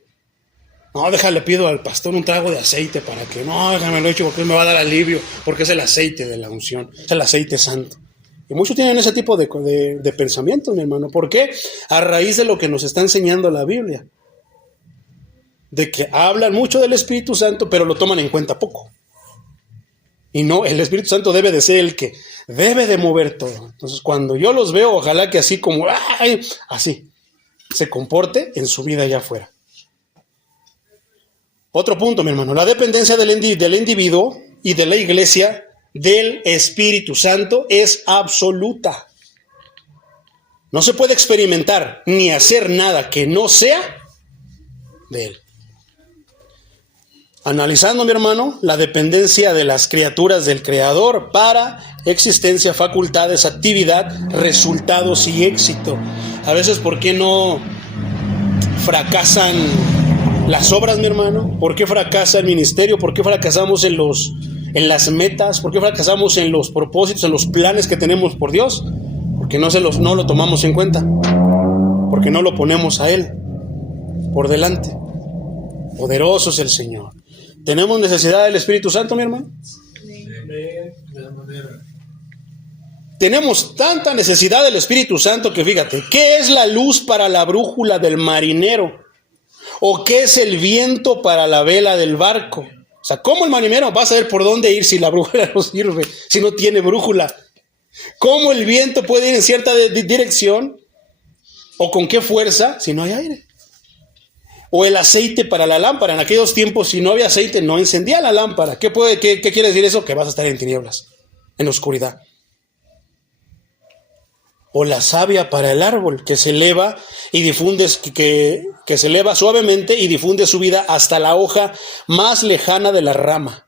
No, déjale, pido al pastor un trago de aceite para que, no, déjame lo hecho porque me va a dar alivio, porque es el aceite de la unción, es el aceite santo. Y muchos tienen ese tipo de pensamiento, mi hermano. ¿Por qué? A raíz de lo que nos está enseñando la Biblia. De que hablan mucho del Espíritu Santo, pero lo toman en cuenta poco. Y no, el Espíritu Santo debe de ser el que debe de mover todo. Entonces, cuando yo los veo, ojalá que así como, ¡ay!, así, se comporte en su vida allá afuera. Otro punto, mi hermano, la dependencia del individuo y de la iglesia del Espíritu Santo es absoluta. No se puede experimentar ni hacer nada que no sea de Él. Analizando, mi hermano, la dependencia de las criaturas del Creador para existencia, facultades, actividad, resultados y éxito. A veces, ¿por qué no fracasan las obras, mi hermano? ¿Por qué fracasa el ministerio? ¿Por qué fracasamos en las metas? ¿Por qué fracasamos en los propósitos, en los planes que tenemos por Dios? Porque no lo tomamos en cuenta. Porque no lo ponemos a Él por delante. Poderoso es el Señor. ¿Tenemos necesidad del Espíritu Santo, mi hermano? Tenemos tanta necesidad del Espíritu Santo que fíjate, ¿qué es la luz para la brújula del marinero? ¿O qué es el viento para la vela del barco? O sea, ¿cómo el marinero va a saber por dónde ir si la brújula no sirve, si no tiene brújula? ¿Cómo el viento puede ir en cierta dirección? ¿O con qué fuerza si no hay aire? O el aceite para la lámpara. En aquellos tiempos, si no había aceite, no encendía la lámpara. ¿Qué quiere decir eso? Que vas a estar en tinieblas, en oscuridad. O la savia para el árbol, que se eleva y difunde, que se eleva suavemente y difunde su vida hasta la hoja más lejana de la rama.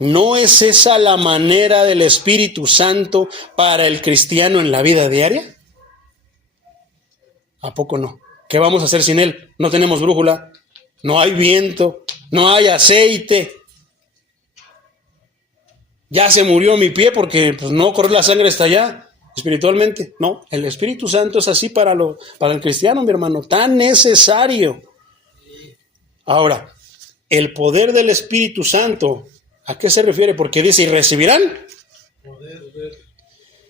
¿No es esa la manera del Espíritu Santo para el cristiano en la vida diaria? ¿A poco no? ¿Qué vamos a hacer sin Él? No tenemos brújula, no hay viento, no hay aceite. Ya se murió mi pie porque pues, no corre la sangre hasta allá, espiritualmente. No, el Espíritu Santo es así para el cristiano, mi hermano, tan necesario. Ahora, el poder del Espíritu Santo, ¿a qué se refiere? Porque dice, ¿y recibirán?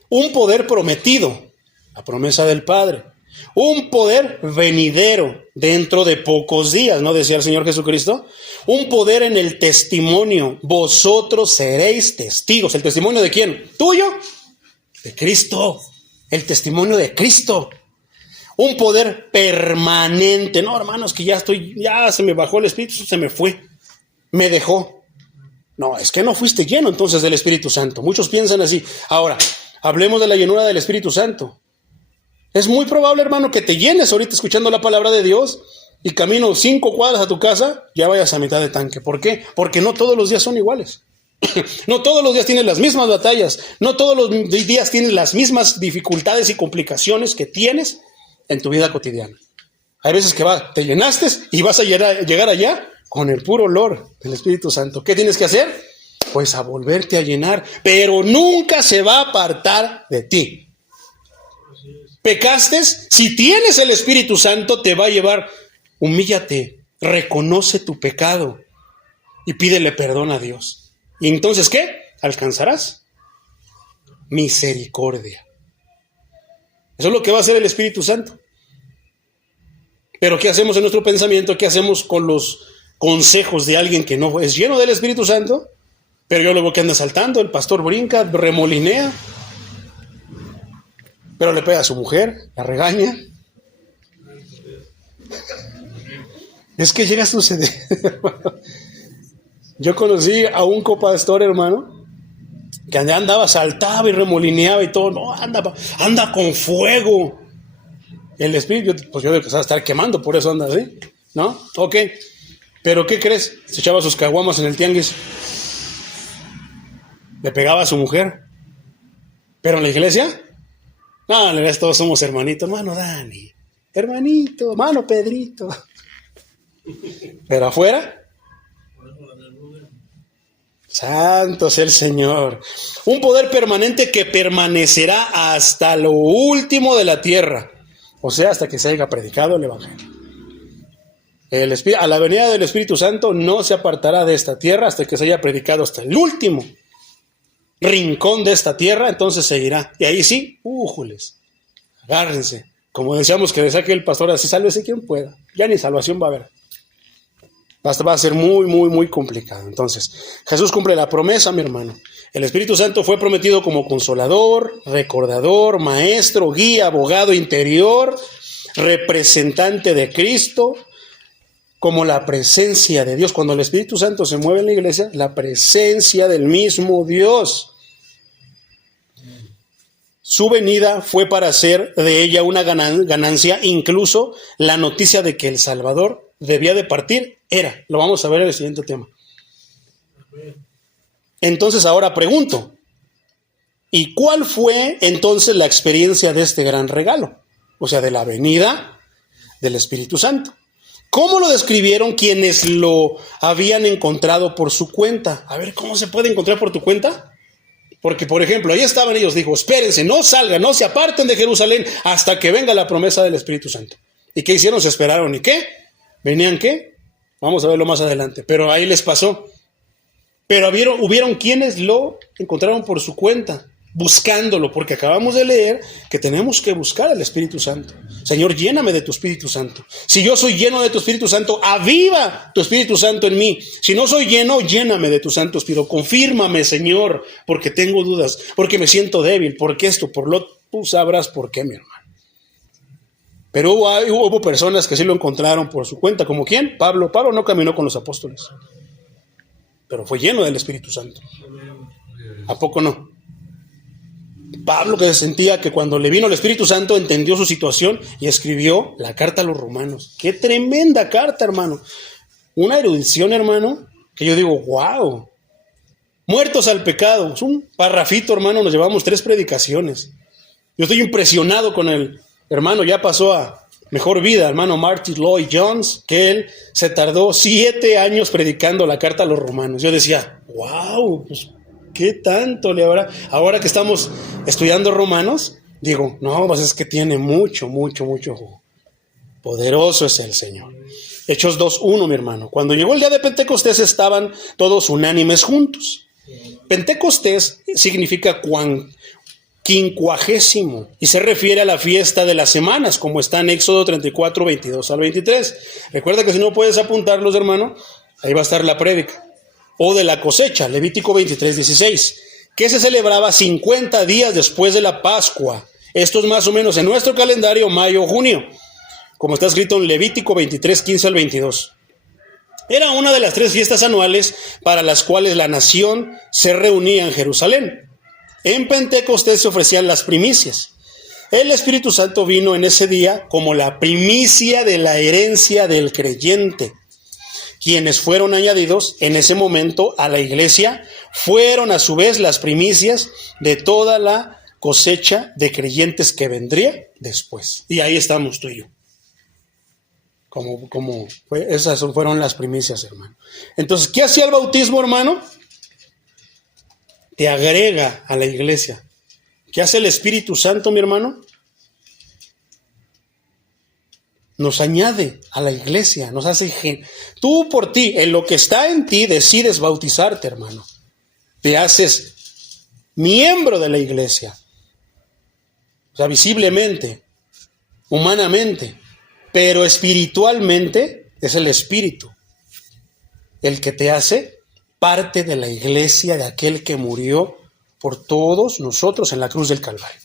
Un poder prometido, la promesa del Padre. Un poder venidero dentro de pocos días, ¿no decía el Señor Jesucristo? Un poder en el testimonio. Vosotros seréis testigos. ¿El testimonio de quién? ¿Tuyo? De Cristo. El testimonio de Cristo. Un poder permanente. No, hermanos, que ya se me bajó el Espíritu, se me fue. Me dejó. No, es que no fuiste lleno entonces del Espíritu Santo. Muchos piensan así. Ahora, hablemos de la llenura del Espíritu Santo. Es muy probable, hermano, que te llenes ahorita escuchando la palabra de Dios y camino 5 cuadras a tu casa, ya vayas a mitad de tanque. ¿Por qué? Porque no todos los días son iguales. No todos los días tienes las mismas batallas. No todos los días tienes las mismas dificultades y complicaciones que tienes en tu vida cotidiana. Hay veces que te llenaste y vas a llegar allá con el puro olor del Espíritu Santo. ¿Qué tienes que hacer? Pues a volverte a llenar, pero nunca se va a apartar de ti. ¿Pecaste? Si tienes el Espíritu Santo, te va a llevar. Humíllate, reconoce tu pecado y pídele perdón a Dios. ¿Y entonces qué? Alcanzarás misericordia. Eso es lo que va a hacer el Espíritu Santo. Pero ¿qué hacemos en nuestro pensamiento? ¿Qué hacemos con los consejos de alguien que no es lleno del Espíritu Santo? Pero yo luego que anda saltando, el pastor brinca, remolinea. Pero le pega a su mujer, la regaña. Es que llega a suceder. Yo conocí a un copastor, hermano, que andaba, saltaba y remolineaba y todo. No, anda con fuego. El espíritu, pues yo empezaba a estar quemando, por eso anda así, ¿no? Ok. Pero ¿qué crees? Se echaba sus caguamas en el tianguis. Le pegaba a su mujer. Pero en la iglesia... No, en la iglesia todos somos hermanitos. Hermano Dani, hermanito, hermano Pedrito. Pero afuera, santo sea el Señor. Un poder permanente que permanecerá hasta lo último de la tierra. O sea, hasta que se haya predicado el Evangelio. A la venida del Espíritu Santo no se apartará de esta tierra hasta que se haya predicado hasta el último rincón de esta tierra, entonces seguirá. Y ahí sí, újules, agárrense. Como decíamos que decía que el pastor, así sálvese quien pueda. Ya ni salvación va a haber. Va a ser muy, muy, muy complicado. Entonces, Jesús cumple la promesa, mi hermano. El Espíritu Santo fue prometido como consolador, recordador, maestro, guía, abogado interior, representante de Cristo, como la presencia de Dios. Cuando el Espíritu Santo se mueve en la iglesia, la presencia del mismo Dios. Su venida fue para hacer de ella una ganancia, incluso la noticia de que el Salvador debía de partir era. Lo vamos a ver en el siguiente tema. Entonces ahora pregunto, ¿y cuál fue entonces la experiencia de este gran regalo? O sea, de la venida del Espíritu Santo. ¿Cómo lo describieron quienes lo habían encontrado por su cuenta? A ver, ¿cómo se puede encontrar por tu cuenta? Porque, por ejemplo, ahí estaban ellos, dijo, espérense, no salgan, no se aparten de Jerusalén hasta que venga la promesa del Espíritu Santo. ¿Y qué hicieron? Se esperaron. ¿Y qué? ¿Venían qué? Vamos a verlo más adelante. Pero ahí les pasó. Pero hubieron quienes lo encontraron por su cuenta, buscándolo, porque acabamos de leer que tenemos que buscar al Espíritu Santo. Señor, lléname de tu Espíritu Santo. Si yo soy lleno de tu Espíritu Santo, aviva tu Espíritu Santo en mí. Si no soy lleno, lléname de tu Santo Espíritu. Confírmame, Señor, porque tengo dudas, porque me siento débil, porque esto, tú sabrás por qué, mi hermano. Pero hubo personas que sí lo encontraron por su cuenta. ¿Como quién? Pablo. Pablo no caminó con los apóstoles, pero fue lleno del Espíritu Santo. ¿A poco no? Pablo, que sentía que cuando le vino el Espíritu Santo entendió su situación y escribió la carta a los romanos. ¡Qué tremenda carta, hermano! Una erudición, hermano, que yo digo, ¡wow! Muertos al pecado. Es un parrafito, hermano, nos llevamos 3 predicaciones. Yo estoy impresionado con el hermano, ya pasó a mejor vida, hermano Martin Lloyd Jones, que él se tardó 7 años predicando la carta a los romanos. Yo decía, ¡wow! Pues, ¿qué tanto le habrá? Ahora que estamos estudiando Romanos, digo, no, pues es que tiene mucho jugo. Poderoso es el Señor. Hechos 2:1, mi hermano. Cuando llegó el día de Pentecostés estaban todos unánimes juntos. Pentecostés significa quincuagésimo y se refiere a la fiesta de las semanas, como está en Éxodo 34, 22 al 23. Recuerda que si no puedes apuntarlos, hermano, ahí va a estar la prédica. O de la cosecha, Levítico 23, 16, que se celebraba 50 días después de la Pascua. Esto es más o menos en nuestro calendario mayo o junio, como está escrito en Levítico 23, 15 al 22. Era una de las 3 fiestas anuales para las cuales la nación se reunía en Jerusalén. En Pentecostés se ofrecían las primicias. El Espíritu Santo vino en ese día como la primicia de la herencia del creyente. Quienes fueron añadidos en ese momento a la iglesia fueron a su vez las primicias de toda la cosecha de creyentes que vendría después. Y ahí estamos tú y yo. Esas fueron las primicias, hermano. Entonces, ¿qué hacía el bautismo, hermano? Te agrega a la iglesia. ¿Qué hace el Espíritu Santo, mi hermano? Nos añade a la iglesia, nos hace... Tú por ti, en lo que está en ti, decides bautizarte, hermano. Te haces miembro de la iglesia. O sea, visiblemente, humanamente, pero espiritualmente es el Espíritu el que te hace parte de la iglesia de aquel que murió por todos nosotros en la cruz del Calvario.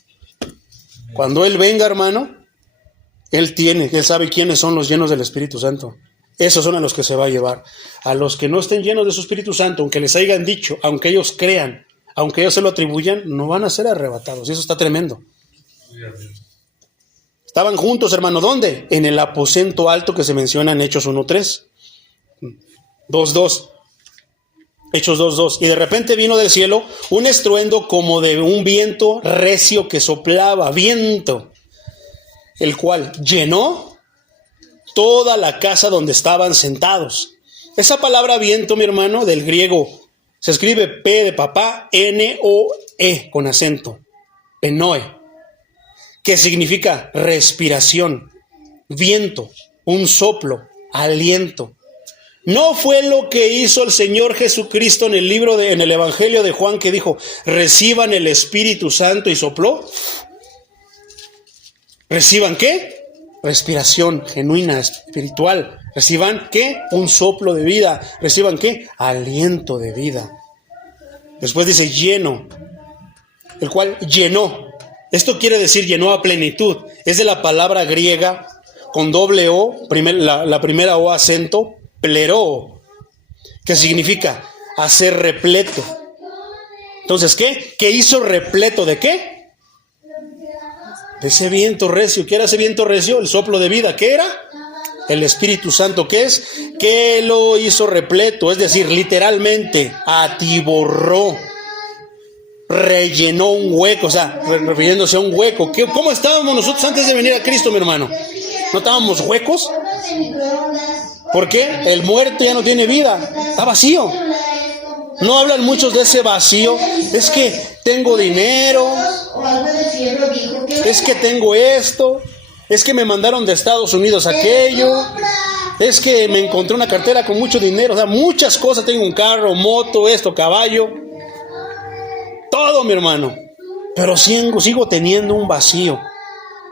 Cuando Él venga, hermano, Él sabe quiénes son los llenos del Espíritu Santo. Esos son a los que se va a llevar. A los que no estén llenos de su Espíritu Santo, aunque les hayan dicho, aunque ellos crean, aunque ellos se lo atribuyan, no van a ser arrebatados. Y eso está tremendo. Estaban juntos, hermano. ¿Dónde? En el aposento alto que se menciona en Hechos 1:3. 2:2. Hechos 2:2. Y de repente vino del cielo un estruendo como de un viento recio que soplaba, viento, el cual llenó toda la casa donde estaban sentados. Esa palabra viento, mi hermano, del griego, se escribe P de papá, N-O-E, con acento, penoe, que significa respiración, viento, un soplo, aliento. ¿No fue lo que hizo el Señor Jesucristo en el Evangelio de Juan, que dijo, reciban el Espíritu Santo, y sopló? ¿Reciban qué? Respiración genuina, espiritual. ¿Reciban qué? Un soplo de vida. ¿Reciban qué? Aliento de vida. Después dice lleno, el cual llenó. Esto quiere decir llenó a plenitud. Es de la palabra griega con doble O, la primera O acento, pleroo, que significa hacer repleto. Entonces, ¿qué? ¿Qué hizo repleto de qué? De ese viento recio. ¿Qué era ese viento recio? El soplo de vida. ¿Qué era? El Espíritu Santo. ¿Qué es? ¿Qué lo hizo repleto? Es decir, literalmente, atiborró, rellenó un hueco, o sea, refiriéndose a un hueco. ¿Cómo estábamos nosotros antes de venir a Cristo, mi hermano? ¿No estábamos huecos? ¿Por qué? El muerto ya no tiene vida, está vacío. No hablan muchos de ese vacío. Es que tengo dinero, es que tengo esto, es que me mandaron de Estados Unidos aquello, es que me encontré una cartera con mucho dinero, o sea, muchas cosas, tengo un carro, moto, esto, caballo, todo, mi hermano, pero sigo teniendo un vacío.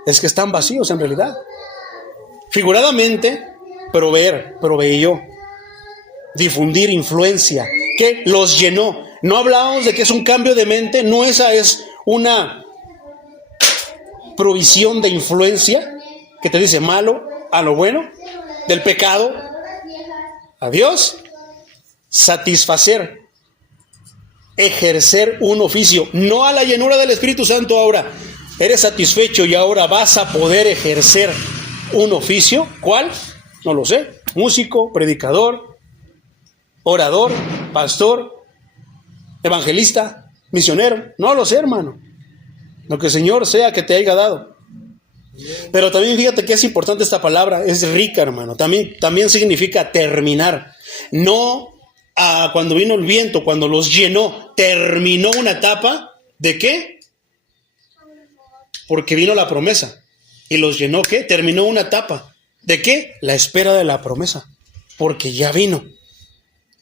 Es que están vacíos en realidad. Figuradamente, proveyó, difundir influencia, que los llenó. No hablábamos de que es un cambio de mente, no, esa es una provisión de influencia que te dice malo a lo bueno, del pecado a Dios, satisfacer, ejercer un oficio, no a la llenura del Espíritu Santo. Ahora eres satisfecho y ahora vas a poder ejercer un oficio. ¿Cuál? No lo sé. Músico, predicador, orador, pastor, evangelista, misionero. No lo sé, hermano. Lo que el Señor sea que te haya dado. Pero también fíjate que es importante esta palabra. Es rica, hermano. También significa terminar. No cuando vino el viento, cuando los llenó, terminó una etapa. ¿De qué? Porque vino la promesa. ¿Y los llenó qué? Terminó una etapa. ¿De qué? La espera de la promesa. Porque ya vino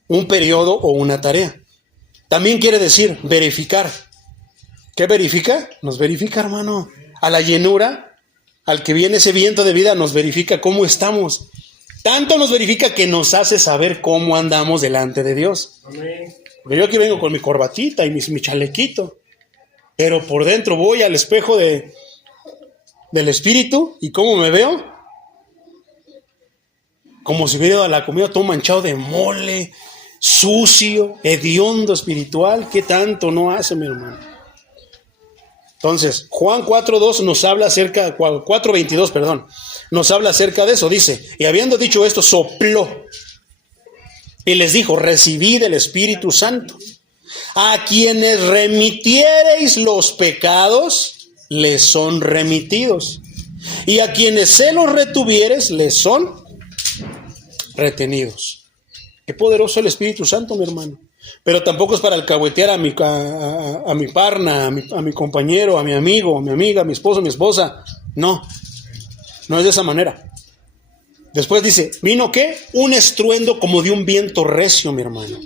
un periodo o una tarea. También quiere decir verificar. ¿Qué verifica? Nos verifica, hermano. A la llenura, al que viene ese viento de vida, nos verifica cómo estamos. Tanto nos verifica que nos hace saber cómo andamos delante de Dios. Amén. Porque yo aquí vengo con mi corbatita y mi chalequito, pero por dentro voy al espejo del Espíritu, y ¿cómo me veo? Como si hubiera la comida todo manchado de mole, sucio, hediondo espiritual. ¿Qué tanto no hace, mi hermano? Entonces, Juan 4:2 nos habla acerca, 4:22, perdón, nos habla acerca de eso. Dice, y habiendo dicho esto, sopló y les dijo, recibid el Espíritu Santo. A quienes remitiereis los pecados, les son remitidos. Y a quienes se los retuvieres, les son retenidos. Qué poderoso el Espíritu Santo, mi hermano. Pero tampoco es para alcahuetear a mi parna, a mi compañero, a mi amigo, a mi amiga, a mi esposo, a mi esposa. No, no es de esa manera. Después dice, ¿vino qué? Un estruendo como de un viento recio, mi hermano.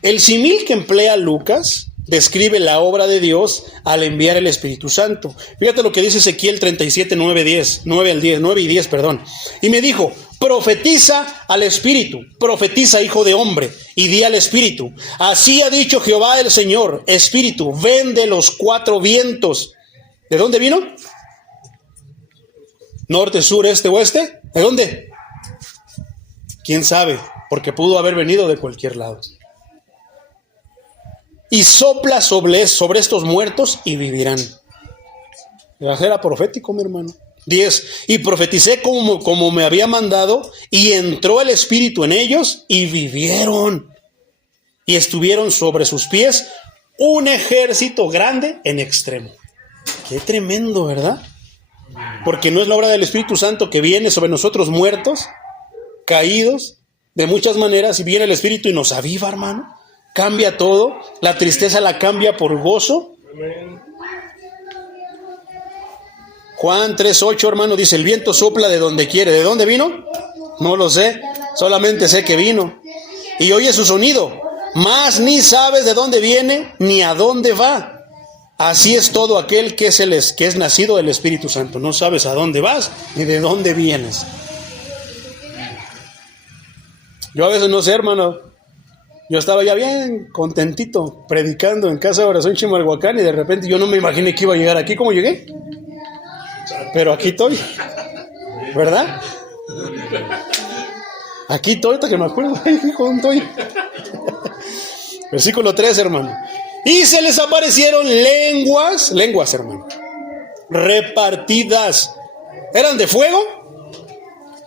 El símil que emplea Lucas describe la obra de Dios al enviar el Espíritu Santo. Fíjate lo que dice Ezequiel 37, 9 y 10. Y me dijo, profetiza al Espíritu, profetiza, hijo de hombre, y di al Espíritu, así ha dicho Jehová el Señor, Espíritu, ven de los cuatro vientos. ¿De dónde vino? Norte, sur, este, oeste. ¿De dónde? ¿Quién sabe? Porque pudo haber venido de cualquier lado. Y sopla sobre estos muertos y vivirán. Era profético, mi hermano. 10. Y profeticé como me había mandado, y entró el Espíritu en ellos, y vivieron. Y estuvieron sobre sus pies un ejército grande en extremo. Qué tremendo, ¿verdad? Porque no es la obra del Espíritu Santo que viene sobre nosotros muertos, caídos, de muchas maneras, y viene el Espíritu y nos aviva, hermano. Cambia todo, la tristeza la cambia por gozo. Amén. Juan 3:8, hermano, dice, el viento sopla de donde quiere. ¿De dónde vino? No lo sé, solamente sé que vino. Y oye su sonido, mas ni sabes de dónde viene ni a dónde va. Así es todo aquel que es nacido del Espíritu Santo. No sabes a dónde vas ni de dónde vienes. Yo a veces no sé, hermano. Yo estaba ya bien contentito predicando en Casa de Oración Chimalhuacán y de repente yo no me imaginé que iba a llegar aquí como llegué. Pero aquí estoy, ¿verdad? Aquí estoy, hasta que me acuerdo. ¿Cómo estoy? Versículo 3, hermano. Y se les aparecieron lenguas, hermano, repartidas. ¿Eran de fuego?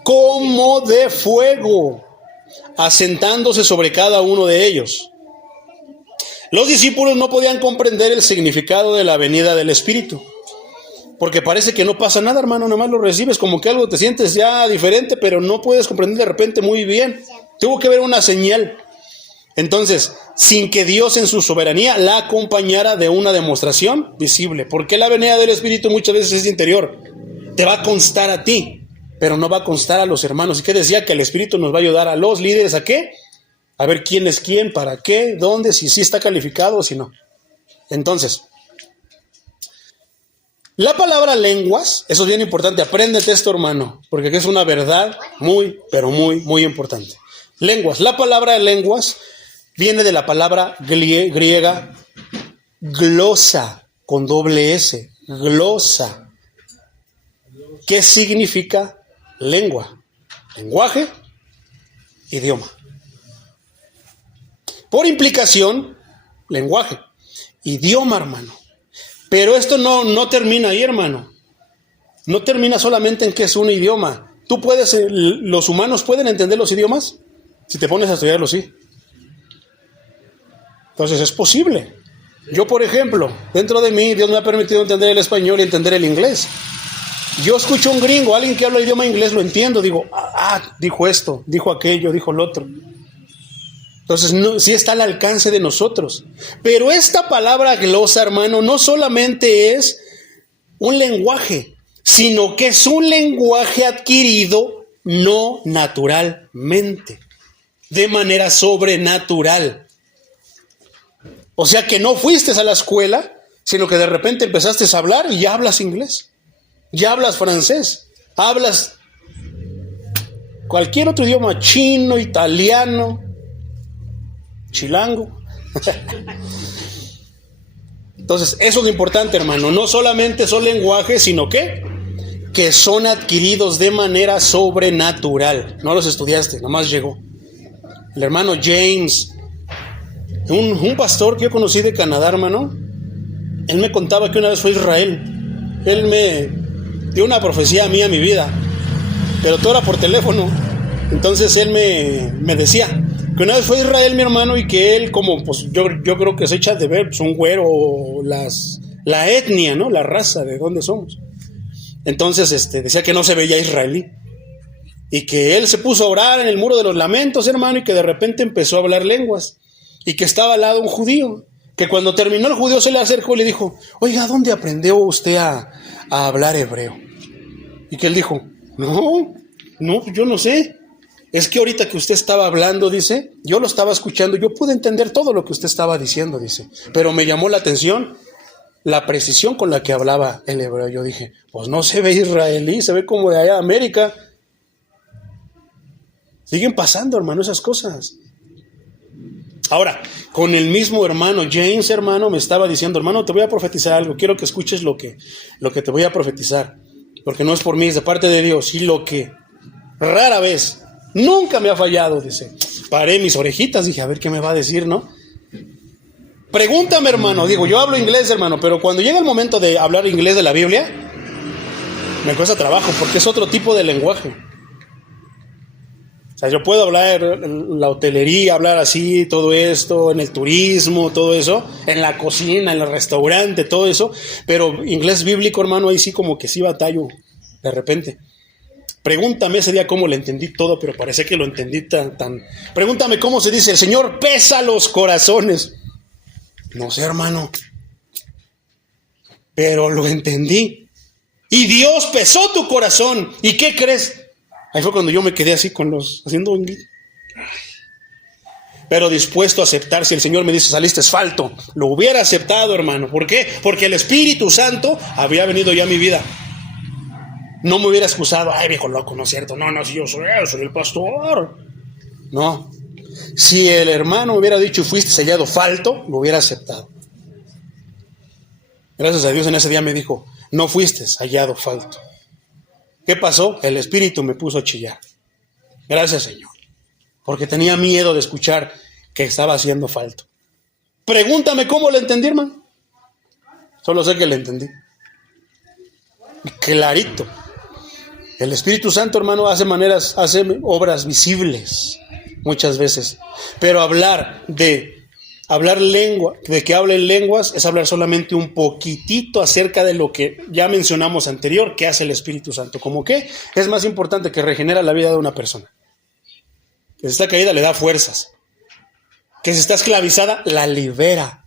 Como de fuego, asentándose sobre cada uno de ellos. Los discípulos no podían comprender el significado de la venida del Espíritu, porque parece que no pasa nada, hermano, nada más lo recibes, como que algo te sientes ya diferente, pero no puedes comprender de repente muy bien. Tuvo que haber una señal. Entonces, sin que Dios en su soberanía la acompañara de una demostración visible, porque la venida del Espíritu muchas veces es interior. Te va a constar a ti, pero no va a constar a los hermanos. ¿Y qué decía? Que el Espíritu nos va a ayudar a los líderes, ¿a qué? A ver quién es quién, para qué, dónde, si sí está calificado o si no. Entonces, la palabra lenguas, eso es bien importante, apréndete esto, hermano, porque es una verdad muy, pero muy, muy importante. Lenguas, la palabra lenguas viene de la palabra griega glosa, con doble S, glosa. ¿Qué significa lengua? Lenguaje, idioma. Por implicación, lenguaje, idioma, hermano. Pero esto no termina ahí, hermano. No termina solamente en que es un idioma. Los humanos pueden entender los idiomas si te pones a estudiarlo, sí. Entonces es posible. Yo, por ejemplo, dentro de mí, Dios me ha permitido entender el español y entender el inglés. Yo escucho a un gringo, alguien que habla idioma inglés, lo entiendo, digo, dijo esto, dijo aquello, dijo lo otro. Entonces, sí está al alcance de nosotros. Pero esta palabra glosa, hermano, no solamente es un lenguaje, sino que es un lenguaje adquirido no naturalmente, de manera sobrenatural. O sea que no fuiste a la escuela, sino que de repente empezaste a hablar y ya hablas inglés, ya hablas francés, hablas cualquier otro idioma, chino, italiano, chilango. Entonces, eso es lo importante, hermano. No solamente son lenguajes, sino que son adquiridos de manera sobrenatural. No los estudiaste, nomás llegó. El hermano James, un pastor que yo conocí de Canadá, hermano, él me contaba que una vez fue a Israel. Él me dio una profecía a mí, a mi vida, pero todo era por teléfono. Entonces él me decía que una vez fue a Israel, mi hermano, y que él, como pues yo creo que se echa de ver, pues un güero, la etnia, ¿no? La raza, de dónde somos. Entonces decía que no se veía israelí. Y que él se puso a orar en el muro de los lamentos, hermano, y que de repente empezó a hablar lenguas. Y que estaba al lado un judío. Que cuando terminó el judío se le acercó y le dijo, oiga, ¿dónde aprendió usted a hablar hebreo? Y que él dijo, no, yo no sé. Es que ahorita que usted estaba hablando, dice, yo lo estaba escuchando, yo pude entender todo lo que usted estaba diciendo, dice, pero me llamó la atención la precisión con la que hablaba el hebreo. Yo dije, pues no se ve israelí, se ve como de allá de América. Siguen pasando, hermano, esas cosas. Ahora, con el mismo hermano James, hermano, me estaba diciendo, hermano, te voy a profetizar algo, quiero que escuches lo que te voy a profetizar, porque no es por mí, es de parte de Dios, y lo que rara vez, nunca me ha fallado, dice. Paré mis orejitas, dije, a ver qué me va a decir, ¿no? Pregúntame, hermano. Digo, yo hablo inglés, hermano, pero cuando llega el momento de hablar inglés de la Biblia, me cuesta trabajo, porque es otro tipo de lenguaje. O sea, yo puedo hablar en la hotelería, hablar así, todo esto, en el turismo, todo eso, en la cocina, en el restaurante, todo eso, pero inglés bíblico, hermano, ahí sí como que sí batallo, de repente. Pregúntame ese día cómo le entendí todo, pero parece que lo entendí tan... Pregúntame cómo se dice, el Señor pesa los corazones. No sé, hermano, pero lo entendí. Y Dios pesó tu corazón. ¿Y qué crees? Ahí fue cuando yo me quedé así haciendo inglés. Pero dispuesto a aceptar. Si el Señor me dice, saliste falto, lo hubiera aceptado, hermano. ¿Por qué? Porque el Espíritu Santo había venido ya a mi vida. No me hubiera excusado, ay, viejo loco, no es cierto. No, si yo soy el pastor. No. Si el hermano me hubiera dicho fuiste sellado falto, lo hubiera aceptado. Gracias a Dios en ese día me dijo, no fuiste hallado falto. ¿Qué pasó? El Espíritu me puso a chillar. Gracias, Señor. Porque tenía miedo de escuchar que estaba haciendo falto. Pregúntame cómo lo entendí, hermano. Solo sé que lo entendí. Clarito. El Espíritu Santo, hermano, hace obras visibles muchas veces. Pero hablar lengua, de que hablen lenguas, es hablar solamente un poquitito acerca de lo que ya mencionamos anterior, que hace el Espíritu Santo. ¿Cómo qué? Es más importante que regenera la vida de una persona. Que si está caída le da fuerzas. Que si está esclavizada la libera.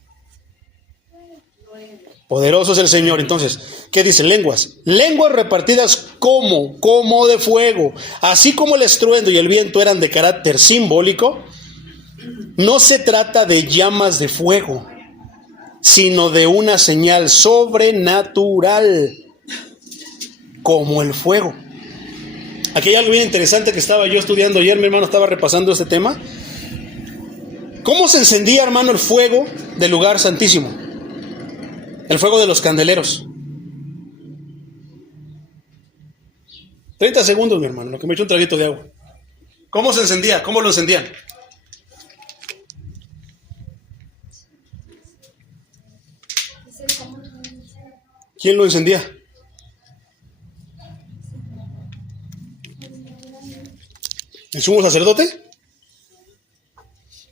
Poderoso es el Señor. Entonces, ¿qué dice? Lenguas. Lenguas repartidas como de fuego. Así como el estruendo y el viento eran de carácter simbólico, no se trata de llamas de fuego, sino de una señal sobrenatural, como el fuego. Aquí hay algo bien interesante que estaba yo estudiando ayer, mi hermano estaba repasando este tema. ¿Cómo se encendía, hermano, el fuego del lugar santísimo? El fuego de los candeleros. 30 segundos, mi hermano, lo que me echo un traguito de agua. ¿Cómo se encendía? ¿Cómo lo encendían? ¿Quién lo encendía? ¿El sumo sacerdote?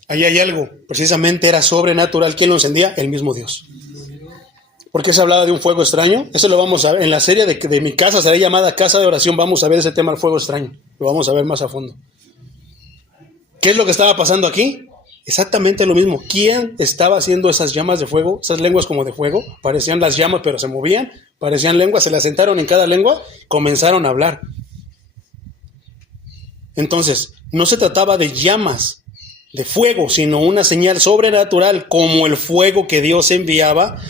Ahí hay algo, precisamente era sobrenatural. ¿Quién lo encendía? El mismo Dios. ¿Por qué se hablaba de un fuego extraño? Eso lo vamos a ver en la serie de mi casa, será llamada Casa de Oración. Vamos a ver ese tema del fuego extraño. Lo vamos a ver más a fondo. ¿Qué es lo que estaba pasando aquí? Exactamente lo mismo. ¿Quién estaba haciendo esas llamas de fuego? Esas lenguas como de fuego. Parecían las llamas, pero se movían. Parecían lenguas, se las sentaron en cada lengua. Comenzaron a hablar. Entonces, no se trataba de llamas de fuego, sino una señal sobrenatural, como el fuego que Dios enviaba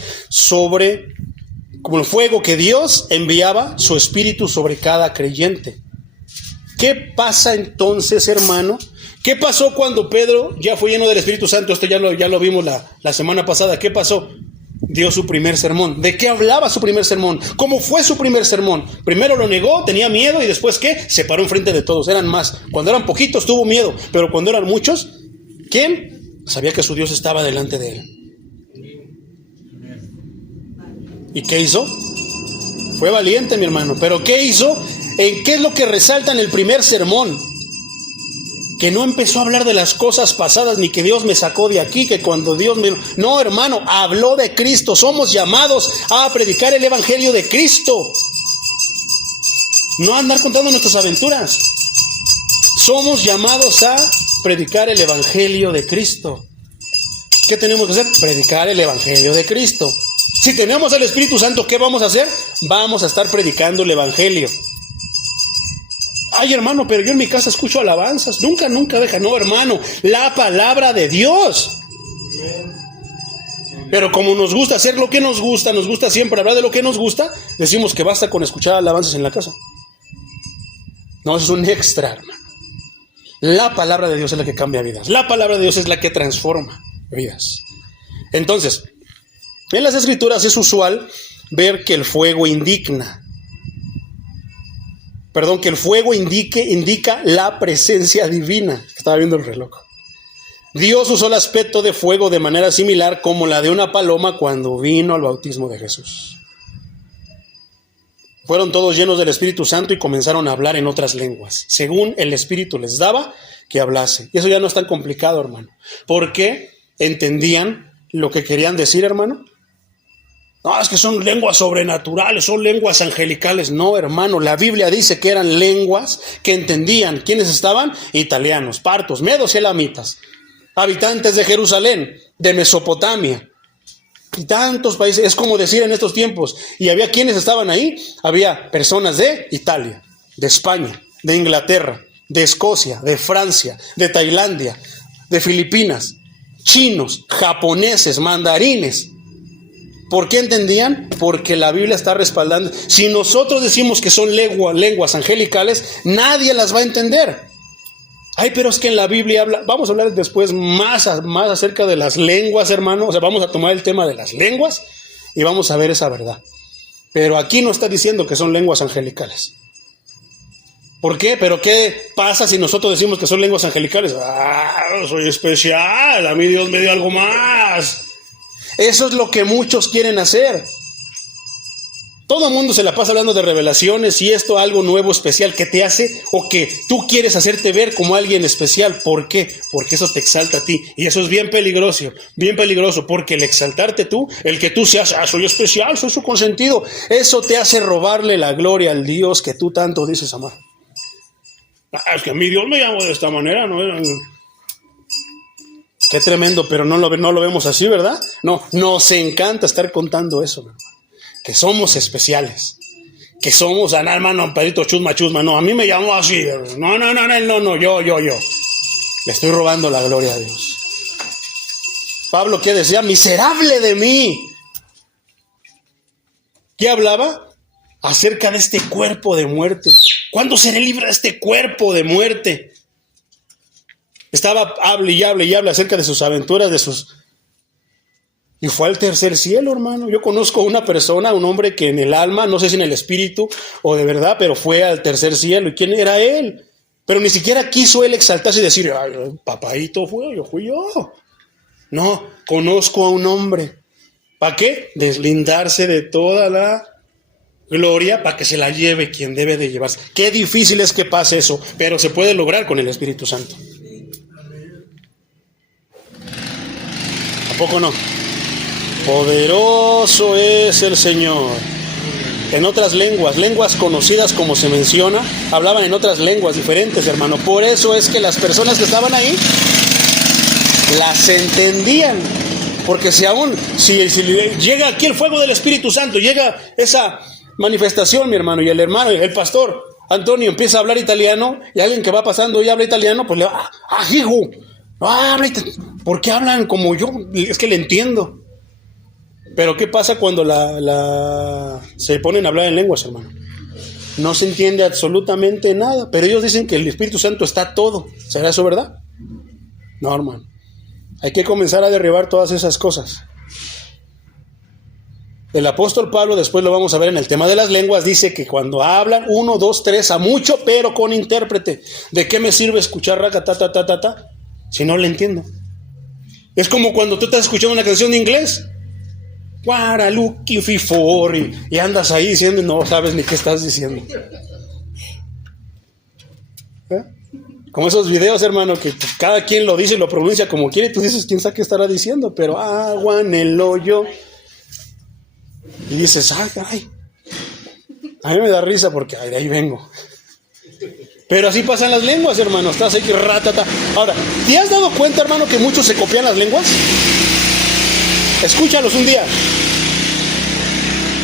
como el fuego que Dios enviaba su espíritu sobre cada creyente. ¿Qué pasa entonces, hermano? ¿Qué pasó cuando Pedro ya fue lleno del Espíritu Santo? Esto ya lo vimos la semana pasada. ¿Qué pasó? Dio su primer sermón. ¿De qué hablaba su primer sermón? ¿Cómo fue su primer sermón? Primero lo negó, tenía miedo, y después ¿qué? Se paró enfrente de todos. Eran más. Cuando eran poquitos tuvo miedo, pero cuando eran muchos, ¿quién? Sabía que su Dios estaba delante de él. ¿Y qué hizo? Fue valiente, mi hermano. ¿Pero qué hizo? ¿En qué es lo que resalta en el primer sermón? Que no empezó a hablar de las cosas pasadas, ni que Dios me sacó de aquí, que cuando Dios me... No, hermano, habló de Cristo. Somos llamados a predicar el Evangelio de Cristo. No a andar contando nuestras aventuras. Somos llamados a predicar el Evangelio de Cristo. ¿Qué tenemos que hacer? Predicar el Evangelio de Cristo. Si tenemos al Espíritu Santo, ¿qué vamos a hacer? Vamos a estar predicando el Evangelio. Ay, hermano, pero yo en mi casa escucho alabanzas. Nunca deja. No, hermano, la palabra de Dios. Pero como nos gusta hacer lo que nos gusta siempre hablar de lo que nos gusta, decimos que basta con escuchar alabanzas en la casa. No, eso es un extra, hermano. La palabra de Dios es la que cambia vidas. La palabra de Dios es la que transforma vidas. Entonces, en las Escrituras es usual ver que el fuego que el fuego indica la presencia divina. Estaba viendo el reloj. Dios usó el aspecto de fuego de manera similar como la de una paloma cuando vino al bautismo de Jesús. Fueron todos llenos del Espíritu Santo y comenzaron a hablar en otras lenguas, según el Espíritu les daba que hablase. Y eso ya no es tan complicado, hermano. ¿Por qué entendían lo que querían decir, hermano? No, es que son lenguas sobrenaturales, son lenguas angelicales. No, hermano, la Biblia dice que eran lenguas que entendían. ¿Quiénes estaban? Italianos, partos, medos y elamitas, habitantes de Jerusalén, de Mesopotamia y tantos países. Es como decir en estos tiempos. ¿Y había quienes estaban ahí? Había personas de Italia, de España, de Inglaterra, de Escocia, de Francia, de Tailandia, de Filipinas, chinos, japoneses, mandarines. ¿Por qué entendían? Porque la Biblia está respaldando. Si nosotros decimos que son lenguas angelicales, nadie las va a entender. Ay, pero es que en la Biblia habla, vamos a hablar después más acerca de las lenguas, hermano. O sea, vamos a tomar el tema de las lenguas y vamos a ver esa verdad. Pero aquí no está diciendo que son lenguas angelicales. ¿Por qué? ¿Pero qué pasa si nosotros decimos que son lenguas angelicales? Soy especial, a mí Dios me dio algo más. Eso es lo que muchos quieren hacer. Todo el mundo se la pasa hablando de revelaciones y esto algo nuevo, especial que te hace o que tú quieres hacerte ver como alguien especial. ¿Por qué? Porque eso te exalta a ti. Y eso es bien peligroso, porque el exaltarte tú, el que tú seas, soy especial, soy su consentido, eso te hace robarle la gloria al Dios que tú tanto dices amar. Es que a mí Dios me llamó de esta manera, ¿no? Qué tremendo, pero no lo vemos así, ¿verdad? No, nos encanta estar contando eso, hermano. Que somos especiales, que somos, hermano, Pedrito chusma, no, a mí me llamó así, no, yo, le estoy robando la gloria a Dios. Pablo, ¿qué decía? Miserable de mí. ¿Qué hablaba? Acerca de este cuerpo de muerte. ¿Cuándo seré libre de este cuerpo de muerte? Estaba, hable y hable acerca de sus aventuras, y fue al tercer cielo, hermano. Yo conozco una persona, un hombre que en el alma, no sé si en el espíritu o de verdad, pero fue al tercer cielo. ¿Y quién era él? Pero ni siquiera quiso él exaltarse y decir, papaito fui yo. No, conozco a un hombre. ¿Para qué? Deslindarse de toda la gloria para que se la lleve quien debe de llevarse. Qué difícil es que pase eso, pero se puede lograr con el Espíritu Santo. ¿A poco no? Poderoso es el Señor. En otras lenguas conocidas como se menciona, hablaban en otras lenguas diferentes, hermano. Por eso es que las personas que estaban ahí las entendían. Porque si llega aquí el fuego del Espíritu Santo, llega esa manifestación, mi hermano, y el pastor Antonio empieza a hablar italiano, y alguien que va pasando y habla italiano, pues le va, hijo, ¿por qué hablan como yo? Es que le entiendo. Pero ¿qué pasa cuando se ponen a hablar en lenguas, hermano? No se entiende absolutamente nada, pero ellos dicen que el Espíritu Santo está todo. ¿Será eso verdad? No, hermano. Hay que comenzar a derribar todas esas cosas. El apóstol Pablo, después lo vamos a ver en el tema de las lenguas, dice que cuando hablan 1, 2, 3 a mucho, pero con intérprete. ¿De qué me sirve escuchar raca, ta, si no le entiendo? Es como cuando tú estás escuchando una canción de inglés. Guaraluki fifori, y andas ahí diciendo, no sabes ni qué estás diciendo. Como esos videos, hermano, que cada quien lo dice y lo pronuncia como quiere, tú dices, quién sabe qué estará diciendo, pero agua en el hoyo. Y dices, caray. A mí me da risa porque de ahí vengo. Pero así pasan las lenguas, hermano. Estás ahí, ratata. Ahora, ¿te has dado cuenta, hermano, que muchos se copian las lenguas? Escúchalos un día.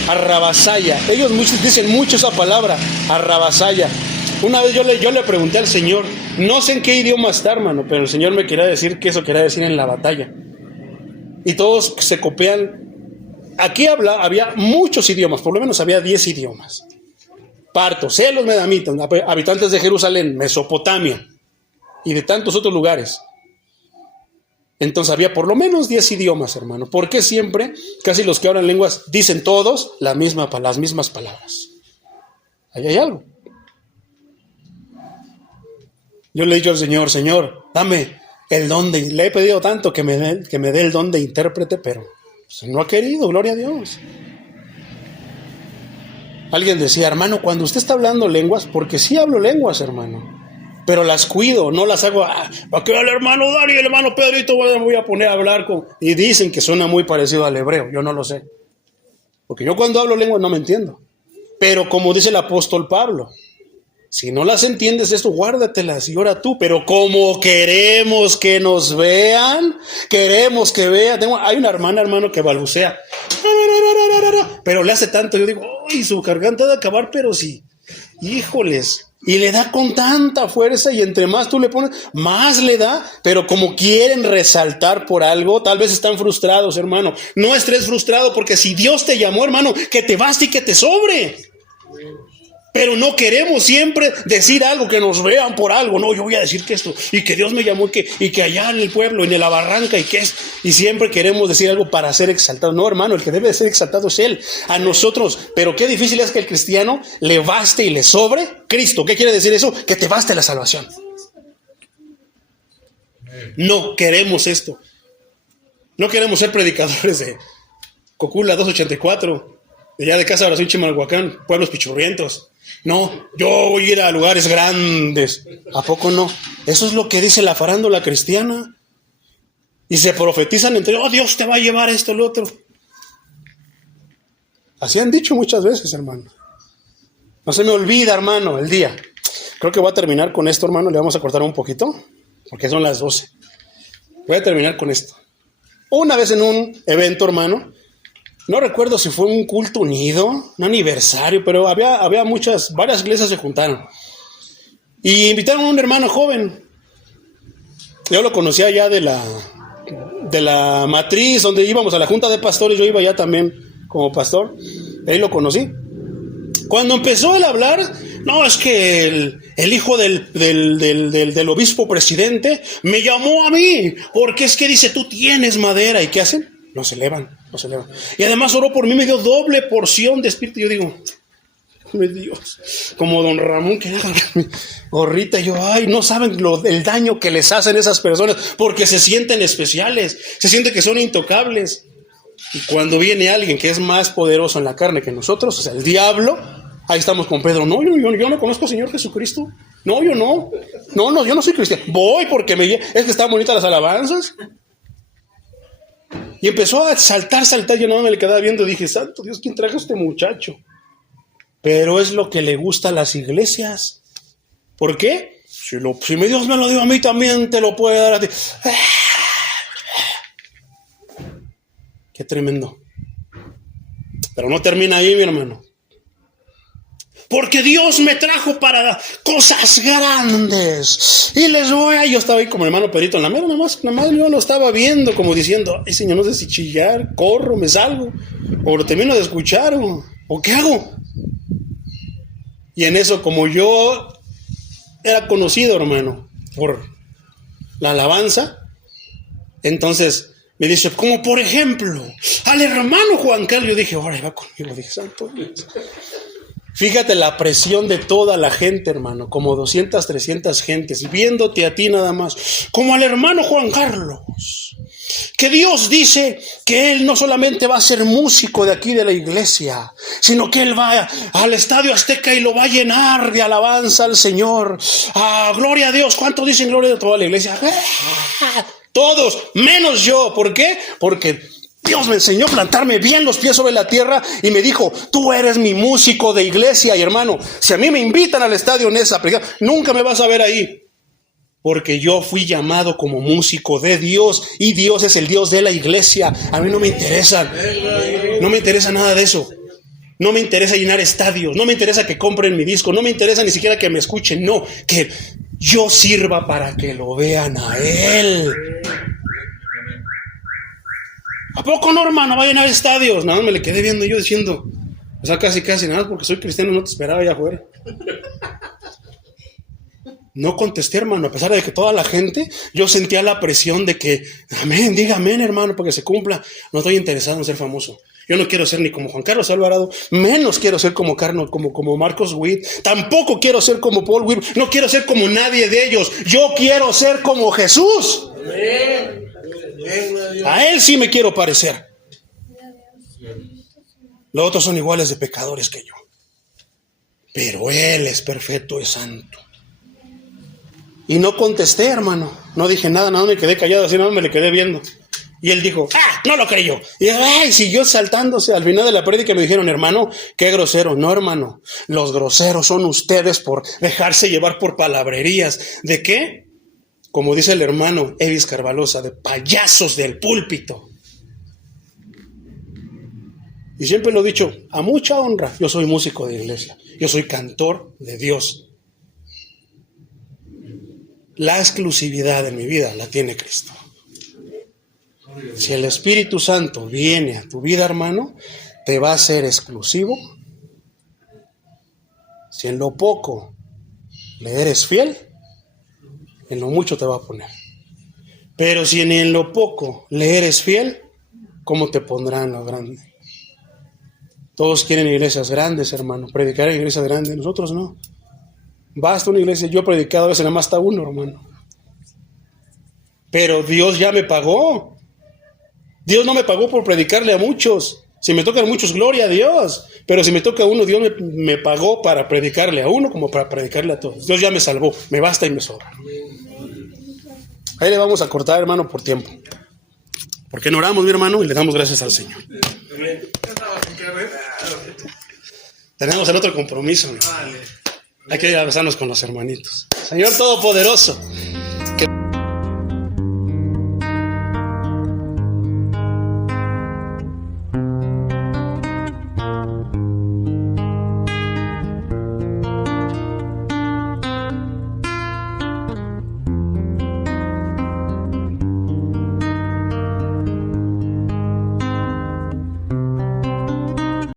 Arrabasaya. Ellos muchos dicen mucho esa palabra, arrabasaya. Una vez yo le pregunté al Señor, no sé en qué idioma está, hermano, pero el Señor me quería decir que eso quería decir en la batalla. Y todos se copian. Aquí había muchos idiomas, por lo menos había 10 idiomas. Partos, los medamitas, habitantes de Jerusalén, Mesopotamia y de tantos otros lugares. Entonces había por lo menos 10 idiomas, hermano. ¿Por qué siempre, casi los que hablan lenguas, dicen todos las mismas palabras? Ahí hay algo. Yo le he dicho al Señor, dame el don le he pedido tanto que me dé el don de intérprete, pero pues, no ha querido, gloria a Dios. Alguien decía, hermano, cuando usted está hablando lenguas, porque sí hablo lenguas, hermano, pero las cuido, no las hago, ¿para qué el hermano Dani y el hermano Pedrito me voy a poner a hablar con? Y dicen que suena muy parecido al hebreo, yo no lo sé. Porque yo cuando hablo lenguas no me entiendo. Pero como dice el apóstol Pablo, si no las entiendes esto, guárdatelas y ora tú. Pero como queremos que nos vean, queremos que vean. Hay una hermana, hermano, que balbucea, pero le hace tanto, yo digo, ¡ay, su garganta de acabar! Pero sí, híjoles. Y le da con tanta fuerza y entre más tú le pones, más le da. Pero como quieren resaltar por algo, tal vez están frustrados, hermano. No estés frustrado porque si Dios te llamó, hermano, que te baste y que te sobre. Pero no queremos siempre decir algo, que nos vean por algo. No, yo voy a decir que esto, y que Dios me llamó, y que allá en el pueblo, en la barranca, y siempre queremos decir algo para ser exaltado. No, hermano, el que debe de ser exaltado es Él, a nosotros. Pero qué difícil es que el cristiano le baste y le sobre Cristo. ¿Qué quiere decir eso? Que te baste la salvación. No queremos esto. No queremos ser predicadores de Cocula 284, de allá de Casa de Oración Chimalhuacán, pueblos pichurrientos. No, yo voy a ir a lugares grandes. ¿A poco no? Eso es lo que dice la farándula cristiana. Y se profetizan entre, oh, Dios te va a llevar esto, el otro. Así han dicho muchas veces, hermano. No se me olvida, hermano, el día. Creo que voy a terminar con esto, hermano. Le vamos a cortar un poquito, porque son las 12. Voy a terminar con esto. Una vez en un evento, hermano, no recuerdo si fue un culto unido, un aniversario, pero había varias iglesias se juntaron. Y invitaron a un hermano joven. Yo lo conocía ya de la matriz, donde íbamos a la junta de pastores. Yo iba ya también como pastor. Ahí lo conocí. Cuando empezó él a hablar, no, es que el hijo del obispo presidente me llamó a mí, porque es que dice, tú tienes madera. ¿Y qué hacen? Nos elevan. Y además oró por mí, me dio doble porción de espíritu. Yo digo, mi Dios, como don Ramón que haga mi gorrita. Yo, ay, no saben el daño que les hacen esas personas, porque se sienten especiales, se sienten que son intocables. Y cuando viene alguien que es más poderoso en la carne que nosotros, o sea, el diablo, ahí estamos con Pedro. No, yo no conozco al Señor Jesucristo. No, yo no. No, yo no soy cristiano. Voy porque es que están bonitas las alabanzas. Y empezó a saltar. Yo no me le quedaba viendo. Dije, santo Dios, ¿quién trajo a este muchacho? Pero es lo que le gusta a las iglesias. ¿Por qué? Si Dios me lo dio a mí, también te lo puede dar a ti. Qué tremendo. Pero no termina ahí, mi hermano. Porque Dios me trajo para cosas grandes. Y yo estaba ahí como hermano Pedrito en la mera, nada más yo lo estaba viendo como diciendo, ay Señor, no sé si chillar, corro, me salgo, o lo termino de escuchar, o qué hago. Y en eso, como yo era conocido, hermano, por la alabanza, entonces me dice, como por ejemplo, al hermano Juan Carlos. Yo dije, ahora va conmigo, dije, santo Dios. Fíjate la presión de toda la gente, hermano, como 200, 300 gentes, viéndote a ti nada más, como al hermano Juan Carlos, que Dios dice que él no solamente va a ser músico de aquí de la iglesia, sino que él va al Estadio Azteca y lo va a llenar de alabanza al Señor. Gloria a Dios. ¿Cuánto dicen gloria de toda la iglesia? Todos, menos yo. ¿Por qué? Porque Dios me enseñó a plantarme bien los pies sobre la tierra y me dijo, tú eres mi músico de iglesia. Y hermano, si a mí me invitan al estadio en esa predicación, nunca me vas a ver ahí. Porque yo fui llamado como músico de Dios y Dios es el Dios de la iglesia. A mí no me interesa nada de eso. No me interesa llenar estadios, no me interesa que compren mi disco, no me interesa ni siquiera que me escuchen, no, que yo sirva para que lo vean a Él. ¿A poco no, hermano? Va a llenar estadios. Nada, me le quedé viendo yo diciendo, o sea, casi, nada, porque soy cristiano, no te esperaba allá afuera. No contesté, hermano, a pesar de que toda la gente, yo sentía la presión de que, amén, diga amén, hermano, para que se cumpla. No estoy interesado en ser famoso. Yo no quiero ser ni como Juan Carlos Alvarado, menos quiero ser como Marcos Witt, tampoco quiero ser como Paul Witt, no quiero ser como nadie de ellos. Yo quiero ser como Jesús. Amén. A Él sí me quiero parecer. Los otros son iguales de pecadores que yo. Pero Él es perfecto, es santo. Y no contesté, hermano. No dije nada me quedé callado, así nada me le quedé viendo. Y él dijo, no lo creyó. Y siguió saltándose. Al final de la prédica me dijeron, hermano, qué grosero. No, hermano, los groseros son ustedes por dejarse llevar por palabrerías. ¿De qué? Como dice el hermano Evis Carvalosa, de payasos del púlpito. Y siempre lo he dicho, a mucha honra, yo soy músico de iglesia. Yo soy cantor de Dios. La exclusividad en mi vida la tiene Cristo. Si el Espíritu Santo viene a tu vida, hermano, te va a hacer exclusivo. Si en lo poco le eres fiel, en lo mucho te va a poner. Pero si en lo poco le eres fiel, ¿cómo te pondrá en lo grande? Todos quieren iglesias grandes, hermano, predicar en iglesias grandes, nosotros no. Basta una iglesia, yo he predicado a veces nada más está uno, hermano. Pero Dios ya me pagó. Dios no me pagó por predicarle a muchos. Si me tocan muchos, gloria a Dios. Pero si me toca a uno, Dios me pagó para predicarle a uno como para predicarle a todos. Dios ya me salvó, me basta y me sobra. Ahí le vamos a cortar, hermano, por tiempo. Porque no oramos, mi hermano, y le damos gracias al Señor. Tenemos el otro compromiso, hermano. Hay que abrazarnos con los hermanitos. Señor Todopoderoso,